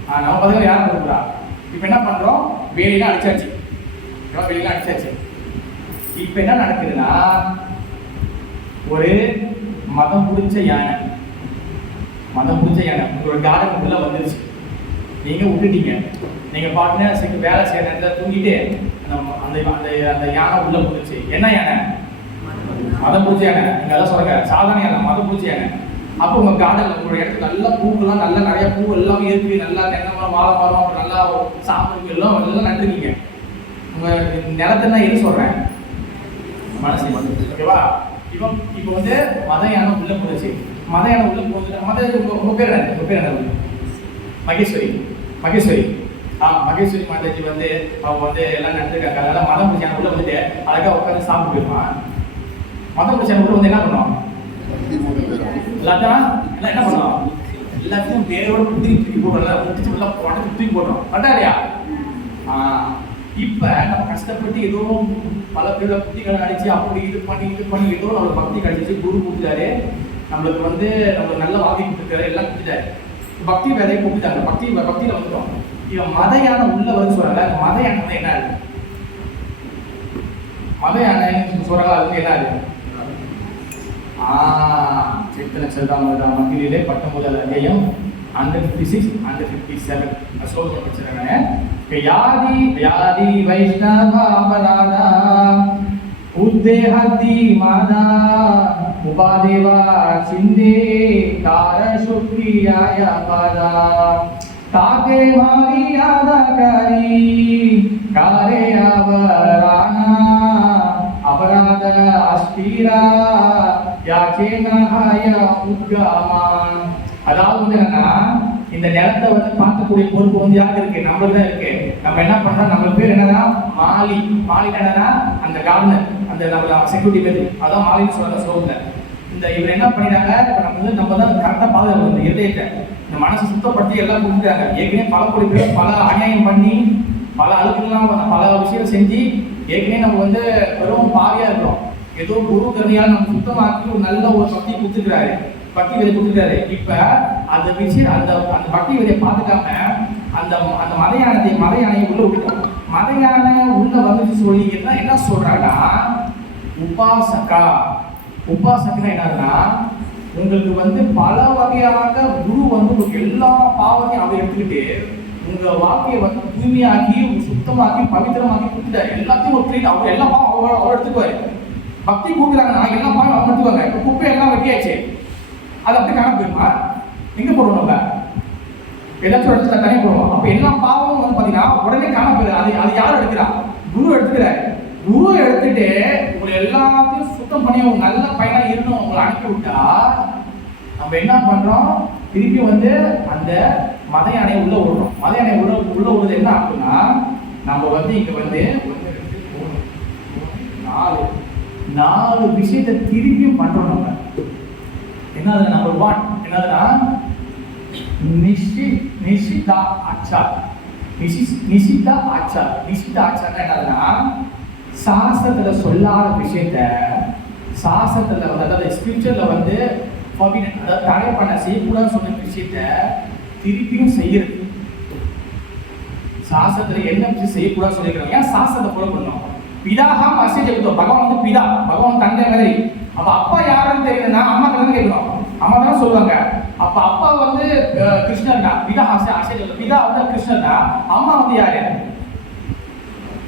நம்ம பார்த்துக்கலாம், யாரும் கொடுக்குறா? இப்போ என்ன பண்ணுறோம்? வேலையெல்லாம் அடிச்சாச்சு, வேலையெல்லாம் அடிச்சாச்சு. இப்போ என்ன நடக்குதுன்னா, ஒரு மதம் பிடிச்ச யானை, மதம் பிடிச்ச யானை உங்களோட கார்டனுக்குள்ள வந்துருச்சு. நீங்கள் விட்டுட்டீங்க, நீங்கள் பாட்டுன்னு வேலை செய்கிற நேரத்தில் தூங்கிட்டு அந்த அந்த அந்த யானை உள்ள போட்டுச்சு. என்ன யானை? மதம் பிடிச்ச யானை. நீங்கள் அதான் சொல்லுங்க, சாதாரண யானை, மதம் பிடிச்ச யானை. அப்போ உங்கள் கார்டனில் உங்களோட இடத்துல நல்லா பூக்கெல்லாம் நல்லா நிறைய பூ எல்லாம் இருக்கு, நல்லா தென்னை மரம், வாழை மரம், நல்லா சாப்பிட்டு எல்லாம் எல்லாம் நட்டுருக்கீங்க. உங்கள் நிலத்தை எது சொல்கிறேன்? மனசு. ஓகேவா? இப்போ இப்போ வந்து மத யானை உள்ள போச்சு. மத யானை உள்ள போகுது. உங்கள் பேர் என்ன? உங்கள் பேர் என்ன? மகேஸ்வரி. மகேஸ்வரி. மகேஸ்வரி மாதாஜி வந்து அவங்க வந்து எல்லாம் நடந்துருக்காங்க. அதனால மதம் பிடிச்ச யானை உள்ள வந்துட்டு அழகாக உட்காந்து சாப்பிட்டு போயிருவான். மதம் பிடிச்ச யானை உள்ள வந்து என்ன பண்ணுவோம்? எல்லாத்தையும் எல்லாம் என்ன பண்ணுவோம்? எல்லாத்தையும் பேரோட தூக்கி போடுறோம், தூக்கி போடுறோம். கரெக்டா இல்லையா? இப்ப நம்ம கஷ்டப்பட்டு ஏதோ பல பேரோட புத்திகளை அடிச்சு அப்படி இது பண்ணி ஏதோ நம்மளோட பக்தி கிடைச்சிச்சு, குரு கொடுத்துட்டாரு, நம்மளுக்கு வந்து நம்ம நல்ல வாழ்க்கை கொடுத்துருக்காரு, எல்லாம் கொடுத்துட்டாரு. பக்தி வேலையை கொடுத்துட்டாங்க, பக்தியில வந்துட்டோம். இவன் மத யானை உள்ள வந்து சொல்றாங்க. மத யானை வந்து என்ன இருக்கு? மத யானை சொல்றாங்க, அது வந்து என்ன இருக்கு? चैतन्य चरितामृत मध्य 19 अध्यायम 156 157 श्लोक में படிச்சறாங்க. यादि यादि वैष्णव अपराधा उद्देहति मादा उपादेवा चिंदे कार शुक्रियाय पदा ताके मारी आदकारी कारे आवराना अपराध अस्थिरा யாச்சேனாய உத்கமான். அதாவது வந்து என்னன்னா, இந்த நிலத்தை வந்து பார்க்கக்கூடிய பொறுப்பு வந்து யாருக்கு இருக்கு? நம்மளுக்கு தான் இருக்கு. நம்ம என்ன பண்றோம்? நம்ம பேர் என்னன்னா மாலி. மாலி என்னன்னா அந்த கார்டனர், அந்த நம்ம செக்யூரிட்டி பேர், அதான் மாலின்னு சொல்ற ஸ்லோகத்துல. இந்த இவர் என்ன பண்ணிட்டாங்க? இப்ப நம்ம தான் கரெக்டா பாதுகாப்பு இந்த இதயத்தை, இந்த மனசை சுத்தப்படுத்தி எல்லாம் கொடுத்துட்டாங்க. ஏற்கனவே பல கோடி பேர் பல அநியாயம் பண்ணி பல அழுக்குலாம் பல விஷயம் செஞ்சு ஏற்கனவே நம்ம வந்து வெறும் பாவியா இருக்கிறோம். ஏதோ குரு கருணையால் நம்ம சுத்தமாக்கி ஒரு நல்ல ஒரு பக்தி கொடுத்துக்கிறாரு, பக்தி விதை கொடுத்துருக்காரு. இப்ப அந்த விஷயம் அந்த அந்த பக்தி விதையை பார்த்துக்காம அந்த அந்த மத யானையை உள்ள விட்டுட்டோம். மத யானை உள்ள வந்து சொல்லி என்ன சொல்றாங்கன்னா, உபாசகா. உபாசகனா என்னன்னா, உங்களுக்கு வந்து பல வகையாக குரு வந்து உங்களுக்கு எல்லா பாவத்தையும் அவர் எடுத்துக்கிட்டு உங்க வாழ்க்கையை வந்து தூய்மையாக்கி சுத்தமாக்கி பவித்திரமாக்கி கொடுத்துட்டாரு. எல்லாத்தையும் ஒரு கிளீன், அவர் எல்லா பாவம் அவர் எடுத்துக்குவாரு. பக்தி கூப்பிடுறாங்கன்னா எல்லா பாவம் அவங்க எடுத்துக்குவாங்க. இப்போ குப்பை எல்லாம் வெட்டியாச்சு, அது அப்படி காண போயிருமா? எங்க போடுவோம்? நம்ம ஏதாச்சும் இடத்துல தனியாக போடுவோம். அப்போ எல்லா பாவமும் வந்து பார்த்தீங்கன்னா உடனே காண போயிரு. அது யாரும் எடுக்கிறா? குரு எடுத்துக்கிறாரு. குரு எடுத்துட்டு உங்களை எல்லாத்தையும் சுத்தம் பண்ணி அவங்க நல்ல பையனா இருக்கணும் உங்களை அனுப்பி விட்டா நம்ம என்ன பண்றோம்? திருப்பி வந்து அந்த மத யானையை உள்ள விடுறோம். மத யானையை உள்ள விடுறது என்ன ஆகுதுன்னா, நம்ம வந்து இங்க வந்து 4 விஷயத்தை திருப்பியும் பண்றோம். நம்ம என்னது? நம்பர் 1 என்னதுன்னா நிஷிதா ஆச்சார். நிஷிதா ஆச்சார். நிஷிதா ஆச்சார்னா என்னதுன்னா, சாஸ்திரத்துல சொல்லாத விஷயத்த சாஸ்திரத்துல வந்து, அதாவது ஸ்கிரிப்சர்ல வந்து அதாவது தடை பண்ண செய்யக்கூடாது சொன்ன விஷயத்த திருப்பியும் செய்யறது. சாஸ்திரத்துல என்ன விஷயம் செய்யக்கூடாது சொல்லிக்கிறாங்க, ஏன் சாஸ்திரத்தை ஃபாலோ பண்ணணும்? பிதாகா மெசேஜ் எடுத்தோம். பகவான் வந்து பிதா, பகவான் தந்தை மாதிரி. அப்ப அப்பா யாருன்னு தெரியலன்னா அம்மா தானே கேட்கணும், அம்மா தானே சொல்லுவாங்க. அப்ப அப்பா வந்து கிருஷ்ணர் தான், பிதா ஆசை பிதா வந்து கிருஷ்ணர் தான். அம்மா வந்து யாரு?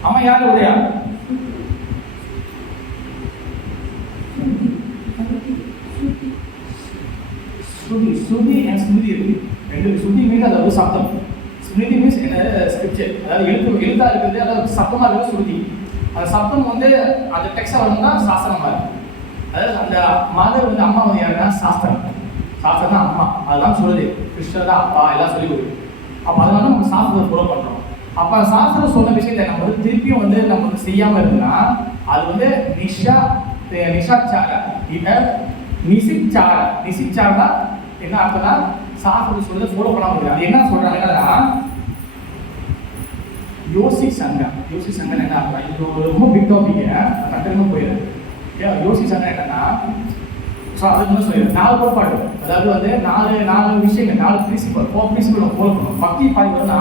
அம்மா யாரு? உதயா. ஸ்ருதி அண்ட் ஸ்மிருதி இருக்கு. ரெண்டு. ஸ்ருதி மீன்ஸ் அதாவது சப்தம், ஸ்மிருதி மீன்ஸ் என்ன? ஸ்கிரிப்சர், அதாவது எழுத்தா இருக்குது, அதாவது சப்தமா இருக்குது ஸ்ருதி. அந்த சப்தம் வந்து அந்த டெக்ஸ்டா வரணும்னா சாஸ்திரமா இருக்கு. அதாவது அந்த மதர் வந்து அம்மா வந்து யாருன்னா சாஸ்திரம். சாஸ்திரம் தான் அம்மா, அதுதான் சொல்லுது. கிருஷ்ணர் தான் அப்பா, எல்லாம் சொல்லி கொடுக்குது. அப்போ அதனால நம்ம சாஸ்திரத்தை ஃபாலோ பண்றோம். அப்ப சாஸ்திரம் சொன்ன விஷயத்தை நம்ம வந்து திருப்பியும் வந்து நம்ம வந்து செய்யாம இருக்குன்னா அது வந்து நிஷாச்சார. இதை நிசிச்சாரா என்ன அர்த்தம்னா, சாஸ்திரத்தை சொல்றதை ஃபாலோ பண்ணாம இருக்கு. அது என்ன சொல்றாங்கன்னா யோசி சங்கம். யோசி சங்கம் என்ன அர்த்தம்? இது ரொம்ப பிக் டாபிக், கட்டணமா போயிடுது. யோசிச்சாங்க என்னன்னா, ஸோ அதுக்கு வந்து சொல்லி 4 கோட்பாடு, அதாவது வந்து 4 விஷயங்கள், 4 பிரின்சிபல், 4 பிரின்சிபல் நம்ம ஃபாலோ பண்ணணும். பக்தி பாதிக்கணும்னா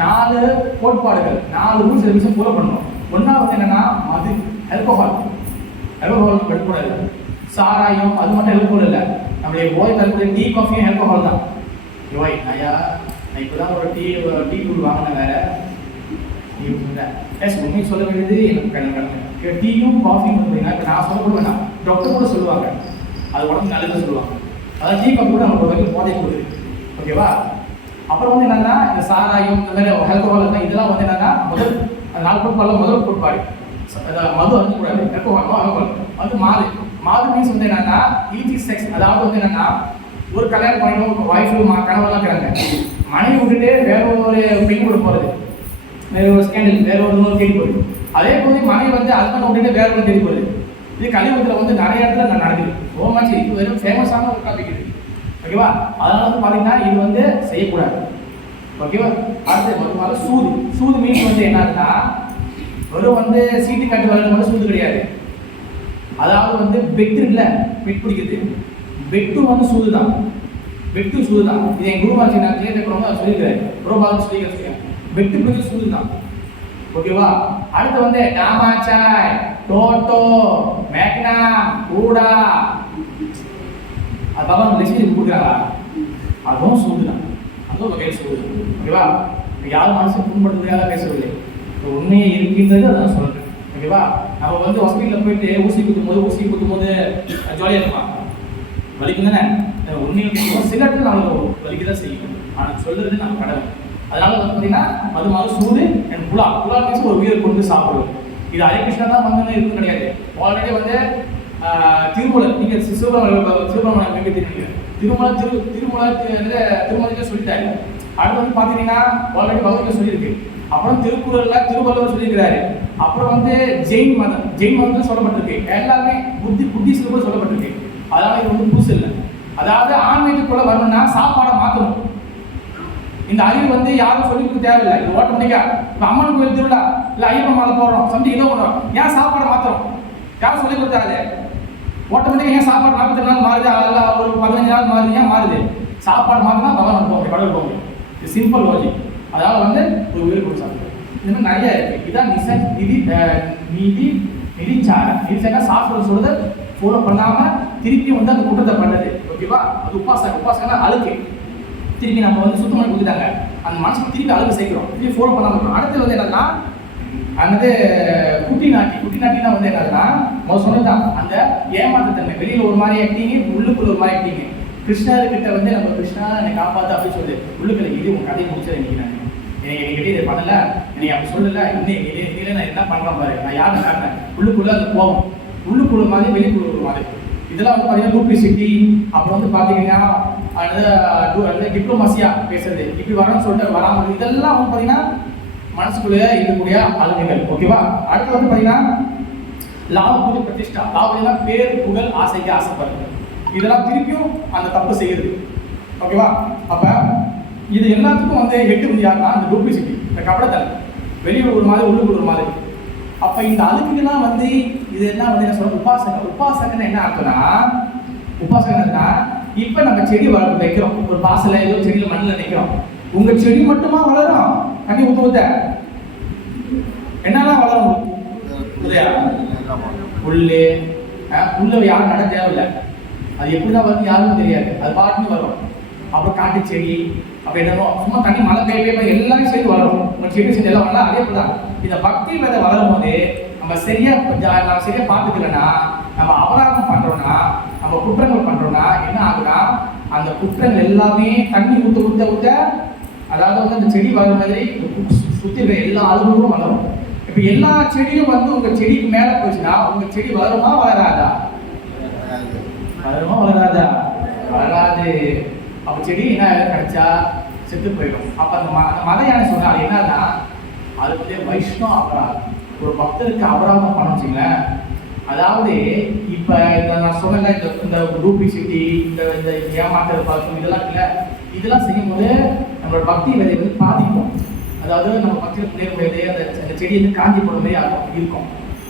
4 கோட்பாடுகள், 4 ரூல்ஸ் ரெகுலேஷன் ஃபாலோ பண்ணணும். ஒன்றாவது என்னன்னா மது, ஆல்கோஹால் எடுக்கக்கூடாது. சாராயம் அது மட்டும் எடுக்கக்கூடாது இல்லை, நம்மளுடைய போய் தரக்கூடிய டீ காஃபியும் ஆல்கோஹால் தான். யோய் ஐயா, நான் இப்போ தான் ஒரு டீ தூள் வாங்கினேன் வேற உண்மையை சொல்ல வேண்டியது எனக்கு கடமை. டீயும் காஃபியும் பார்த்தீங்கன்னா இப்போ நான் சொல்ல கூட வேணாம், டாக்டர் கூட சொல்லுவாங்க அது உடம்பு நல்லதுன்னு சொல்லுவாங்க. அதாவது டீ காஃபி கூட நமக்கு வரைக்கும் போதை கொடுக்குது. ஓகேவா? அப்புறம் வந்து என்னன்னா இந்த சாராயம் இந்த மாதிரி ஆல்கோஹால் இதெல்லாம் வந்து என்னன்னா முதல் 4 கோட்பாடுல முதல் கோட்பாடு மது அருந்தக்கூடாது. ஆல்கோஹால் வந்து மாது மீன்ஸ் வந்து என்னன்னா ஈஸி செக்ஸ். அதாவது வந்து என்னன்னா ஒரு கல்யாணம் பண்ணிடும், ஒரு ஒய்ஃபு கணவெல்லாம் இருக்கிறாங்க, மனைவி விட்டுட்டு வேற ஒரு பெண் கூட போகிறது, வேற ஒரு ஸ்கேண்டல், வேற ஒரு தேடி போகுது. அதே போது மனைவி வந்து ஹஸ்பண்ட் விட்டுட்டு வேற ஒரு தேடி போகுது. இது கலியுகத்தில் வந்து நிறைய இடத்துல நான் நடக்குது. ரோமாச்சு இது வெறும் ஃபேமஸான ஒரு டாபிக் இது. ஓகேவா? அதனால வந்து பார்த்தீங்கன்னா இது வந்து செய்யக்கூடாது. ஓகேவா? அடுத்து சூது மீன்ஸ் வந்து என்னன்னா வெறும் வந்து சீட்டு கட்டு வரது மட்டும் சூது கிடையாது. அதாவது வந்து பெட்டு இல்லை, பெட் பிடிக்குது, பெட்டு வந்து சூது தான். இது என் குருமாச்சி நான் கேட்கறவங்க அதை சொல்லியிருக்காரு, ரோபாலும் சொல்லிக்கிறேன். பெட்டு பிடிச்ச சூது தான். ஓகேவா? அடுத்து வந்து டாமாச்சாய், டோட்டோ, மேக்னா, கூடா, அதெல்லாம் லிஸ்ட் கொடுக்குறாங்களா, அதுவும் சூது தான். அதுவும் வகையில் சூது. ஓகேவா? யாரும் மனசு புண்படுத்துறதுக்காக பேசவில்லை, உண்மையை இருக்கின்றது அதான் சொல்றேன். ஓகேவா? நம்ம வந்து ஹாஸ்பிட்டலில் போயிட்டு ஊசி குத்தும் போது ஜாலியாக இருப்பான், வலிக்கும் தானே. உண்மையை சில இடத்துல நம்மளுக்கு வலிக்க தான் செய்யும், ஆனால் சொல்றது நம்ம கடமை. அதனால வந்து பார்த்தீங்கன்னா அது மாதிரி சூடு அண்ட் புலா மீன்ஸ் ஒரு உயிரை கொண்டு சாப்பிடுவோம். இது ஹரே கிருஷ்ணா தான் வந்து இருக்கும் கிடையாது. ஆல்ரெடி வந்து திருமலை நீங்கள் சிவபெருமான் மிக தெரியுங்க, திருமலையில சொல்லிட்டாரு. அடுத்து வந்து பார்த்தீங்கன்னா ஆல்ரெடி பகவத்கீதை சொல்லியிருக்கு. அப்புறம் திருக்குறள்ல திருவள்ளுவர் சொல்லியிருக்கிறாரு. அப்புறம் வந்து ஜெயின் மதம் சொல்லப்பட்டிருக்கு. எல்லாமே புத்திஸ்ல கூட சொல்லப்பட்டிருக்கு. அதனால இது வந்து புதுசு இல்லை. அதாவது ஆன்மீகத்துக்குள்ள வரணும்னா சாப்பாடை மாற்றணும். இந்த அறிவு வந்து யாரும் சொல்லி கொடுக்க தேவையில்லை. இது ஆட்டோமேட்டிக்கா இப்போ அம்மன் கோயில் திருவிழா இல்லை ஐயப்ப மாலை போடுறோம், சம்திங் ஏதோ பண்ணுறோம், ஏன் சாப்பாடை மாற்றுறோம்? யாரும் சொல்லி கொடுத்தாரு? ஆட்டோமேட்டிக்கா ஏன் சாப்பாடு 42 நாள் மாறுது, அதில் ஒரு 15 நாள் மாறுது, ஏன் மாறுது? சாப்பாடு மாற்றினா பகவான் போக முடியும், கடவுள் போக முடியும். இது சிம்பிள் லாஜிக். அதாவது வந்து ஒரு உயிர் கொடுத்து சாப்பிடுவோம். இந்த மாதிரி நிறைய இருக்குது. இதான் நிதிச்சாரா சாஸ்திரம் சொல்றது ஃபாலோ பண்ணாமல் திருப்பி வந்து அந்த குற்றத்தை பண்ணது. ஓகேவா? அது உபாசகனா அழுக்கு. திருப்பி நம்ம வந்து சுத்தம் பண்ணி கொடுத்துட்டாங்க, அந்த மனசுக்கு திருப்பி அழுகு சேர்க்கிறோம், திருப்பி ஃபாலோ பண்ணாமல் இருக்கணும். அடுத்து வந்து என்னன்னா அந்த குட்டி நாட்டினா வந்து என்னன்னா முதல் சொன்னதுதான் அந்த ஏமாற்றத்தன்மை. வெளியில் ஒரு மாதிரி ஆக்டிங்க, உள்ளுக்குள்ள ஒரு மாதிரி ஆக்டிங்க. கிருஷ்ணர்கிட்ட வந்து நம்ம கிருஷ்ணா என்னை காப்பாற்று அப்படின்னு சொல்லி உள்ளுக்குள்ள இது உங்க கதையை முடிச்சது இன்னைக்கு நான் என்கிட்ட இதை பண்ணல, என்னை அப்படி சொல்லலை, இன்னும் நான் என்ன பண்ணுறேன் பாரு, நான் யாரும் காரணம் உள்ளுக்குள்ள அந்த கோபம், உள்ளுக்குள்ள மாதிரி வெளிக்குள்ள ஒரு மாதிரி. இதெல்லாம் வந்து பார்த்தீங்கன்னா டூப்ளிசிட்டி. அப்புறம் வந்து பார்த்தீங்கன்னா அந்த டிப்ளோமசியா பேசுறது, இப்படி வரணும்னு சொல்லிட்டு வராமல், இதெல்லாம் வந்து பார்த்தீங்கன்னா மனசுக்குள்ளே இருக்கக்கூடிய அழுகைகள். ஓகேவா? அடுத்து வந்து பார்த்தீங்கன்னா லாப பிரதிஷ்டா. லாபம்னா பேர் புகழ் ஆசைக்கு ஆசைப்படுறது. இதெல்லாம் திருப்பியும் அந்த தப்பு செய்யுது. ஓகேவா? அப்போ இது எல்லாத்துக்கும் வந்து எட்டு யாருன்னா அந்த டூப்ளிசிட்டி, இந்த கபடத்தலை, வெளியூர் ஒரு மாதிரி உள்ளுக்குள்ள ஒரு மாதிரி. அப்போ இந்த அழுக்குலாம் வந்து இதெல்லாம் வந்து என்ன சொல்ற உபாசகன்னு என்ன அர்த்தம்னா, உபாசகன்னா இப்போ நம்ம செடி வைக்கிறோம், ஒரு பாசல ஏதோ செடியில் மண்ணில் நிற்கிறோம். உங்கள் செடி மட்டுமா வளரும்? தண்ணி ஊற்ற என்னெல்லாம் வளரும்? புல்லு யாரும் நட தேவையில்லை, அது எப்படிதான் வருது யாருக்கும் தெரியாது, அது பாட்டுன்னு வரும். அப்புறம் காட்டு செடி அப்போ என்னமோ சும்மா தண்ணி மழை பெய்ய எல்லாமே சேர்த்து வளரும். உங்கள் செடி செடி எல்லாம் வரலாம். அதே போல தான் இந்த பக்தி விதை வளரும் போது நம்ம சரியா பார்த்துக்கலன்னா, நம்ம அபராதம் பண்றோம்னா, நம்ம குற்றங்கள் பண்றோம்னா என்ன ஆகுனா, அந்த குற்றங்கள் எல்லாமே தண்ணி ஊத்த அதாவது வந்து அந்த செடி வளர மாதிரி சுத்தி இருக்கிற எல்லா அலுவலும் வளரும். இப்போ எல்லா செடியும் வந்து உங்க செடிக்கு மேல போச்சுன்னா உங்க செடி வளருமா வளராதா? வளராது. அப்ப செடி என்ன கிடைச்சா செத்து போயிடும். அப்ப அந்த மத யானை சொன்னா அது என்னன்னா, அது வந்து வைஷ்ணவ அபராதம். ஒரு பக்தருக்கு அபராதம் பண்ண வச்சுங்களேன். அதாவது இப்ப நான் சொன்ன இந்த டூப்ளிசிட்டி, இந்த ஏமாற்ற பார்க்கும் இதெல்லாம் இருக்குல்ல, இதெல்லாம் செய்யும் போது நம்மளோட பக்தி விதை வந்து பாதிக்கும். அதாவது நம்ம பக்தியில் முன்னேற முடியாது, அந்த செடி வந்து காஞ்சி போட மாதிரி இருக்கும்.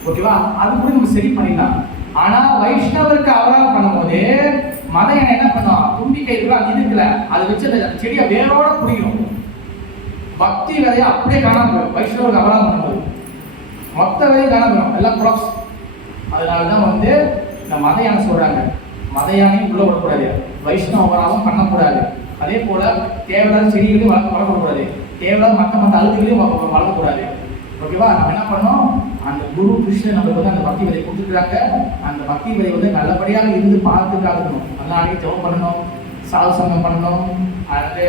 ஓகேவா? அது கூட நம்ம சரி பண்ணிடலாம். ஆனா வைஷ்ணவருக்கு அபராதம் பண்ணும்போது மத யானை என்ன பண்ணும், தும்பிக்கை இருக்குல்ல அது இருக்குல்ல அதை வச்சு அந்த செடியை வேரோட பிடிக்கணும். பக்தி விதையை அப்படியே காணாம போயிடும். வைஷ்ணவருக்கு அபராதம் பண்ணும்போது மொத்த விதையும் காணாம போயிடும், எல்லாம் க்ராப்ஸ். அதனாலதான் வந்து இந்த மத யானை சொல்றாங்க, மத யானையும் உள்ள விடக்கூடாது, வைஷ்ணவ அபராதம் பண்ணக்கூடாது. அதே போல தேவையில்லாத செடிகளையும் வளர்க்கக்கூடாது, தேவையில்லாத மற்ற அழுகுகளையும் வளர்க்கக்கூடாது. ஓகேவா? நம்ம என்ன பண்ணோம், அந்த குரு கிருஷ்ணன் நம்மளுக்கு வந்து அந்த பக்தி விதை கொடுத்துருக்காங்க. அந்த பக்தி விதை வந்து நல்லபடியாக இருந்து பார்த்துக்காகணும். நல்லா அடிக்க ஜெபம் பண்ணணும், சாது சங்கம் பண்ணணும். அது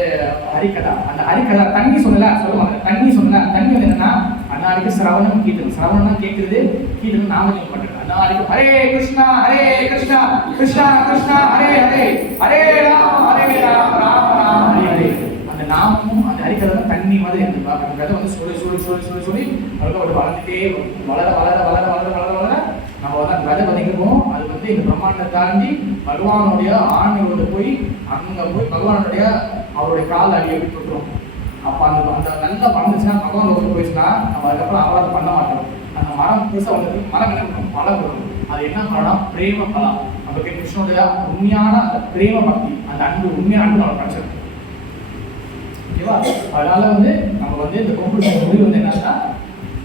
ஹரிகதா, அந்த ஹரிகதா தண்ணி சொல்லல சொல்லுவாங்க, தண்ணி சொல்லல தண்ணி வந்து என்னன்னா அன்னாடிக்கு சிரவணம் கீர்த்தனம். சிரவணம்னா கேட்கறது, கீர்த்தனம் நாமஜபம் பண்றது. அன்னாடிக்கு ஹரே கிருஷ்ணா கிருஷ்ணா கிருஷ்ணா ஹரே ஹரே, ஹரே ராம் ராம் ராம் ஹரே ஹரே. அந்த நாமமும் அந்த ஹரிகதா தண்ணி மாதிரி அந்த விதை வந்து சொல்லி சொல்லி சொல்லி சொல்லி சொல்லி அதுக்கு வளர்ந்துட்டே வளர வளர வளர வளர வளர வளர நம்ம வந்து அந்த விதை விதைக்கிறோம். அது வந்து இந்த பிரம்மாண்டத்தை தாண்டி பகவானுடைய ஆன்மீகத்தை போய் அங்கே போய் பகவானுடைய அவருடைய கால அடியை விட்டுருக்கிறோம். அப்போ அந்த அந்த நல்லா வளர்ந்துச்சுன்னா பகவான் ஒருத்தர் போயிடுச்சுன்னா நம்ம அதுக்கப்புறம் அபராதம் பண்ண மாட்டோம். அந்த மரம் புதுசாக வந்து மரம் கிடைக்கணும், பழம் கொடுக்கும். அது என்ன பழம், பிரேம பழம். நமக்கு கிருஷ்ணனுடைய உண்மையான அந்த பிரேம பக்தி, அந்த அன்பு, உண்மையான அன்பு நம்ம கிடைச்சிருக்கும். ஓகேவா? அதனால வந்து நம்ம வந்து இந்த கொம்பு முடிவு வந்து என்னன்னா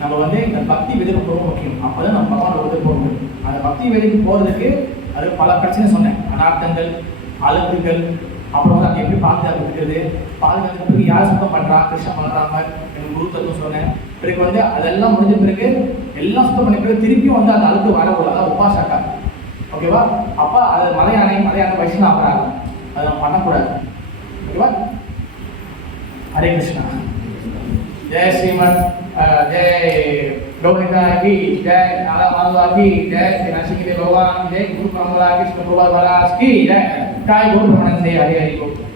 நம்ம வந்து இந்த பக்தி விதைப்பு ரொம்ப முக்கியம். அப்போதான் நம்ம பகவான் விதை போக முடியும். அந்த பக்தி விதைப்பு போகிறதுக்கு அது பல பிரச்சனை சொன்னேன், அனார்த்தங்கள், அழுக்குகள், அப்புறம் வந்து அதை எப்படி பாதுகாக்கிறது, பாதுகாக்கிறதுக்கு யார் சுத்தம் பண்ணுறா, கிருஷ்ணன் பண்ணுறாங்க, எனக்கு குரு தத்துவம் சொன்னேன். பிறகு வந்து அதெல்லாம் முடிஞ்ச பிறகு எல்லாம் சுத்தம் பண்ண பிறகு திருப்பியும் வந்து அந்த அழுக்கு வரக்கூடாது, அதான் உபாசக்கா. ஓகேவா? அப்போ அது மலையானை வைஷ்ணவ அபராதம், அதை நம்ம பண்ணக்கூடாது. ஓகேவா? हरे कृष्णा। जय श्रीमद जय गौरिता की जय, नाला माधवा की जय, नरसिंह भगवान जय, गुरु कमला कृष्ण प्रभु महाराज की जय। काय गुरु ब्रह्मानंद हरे हरि।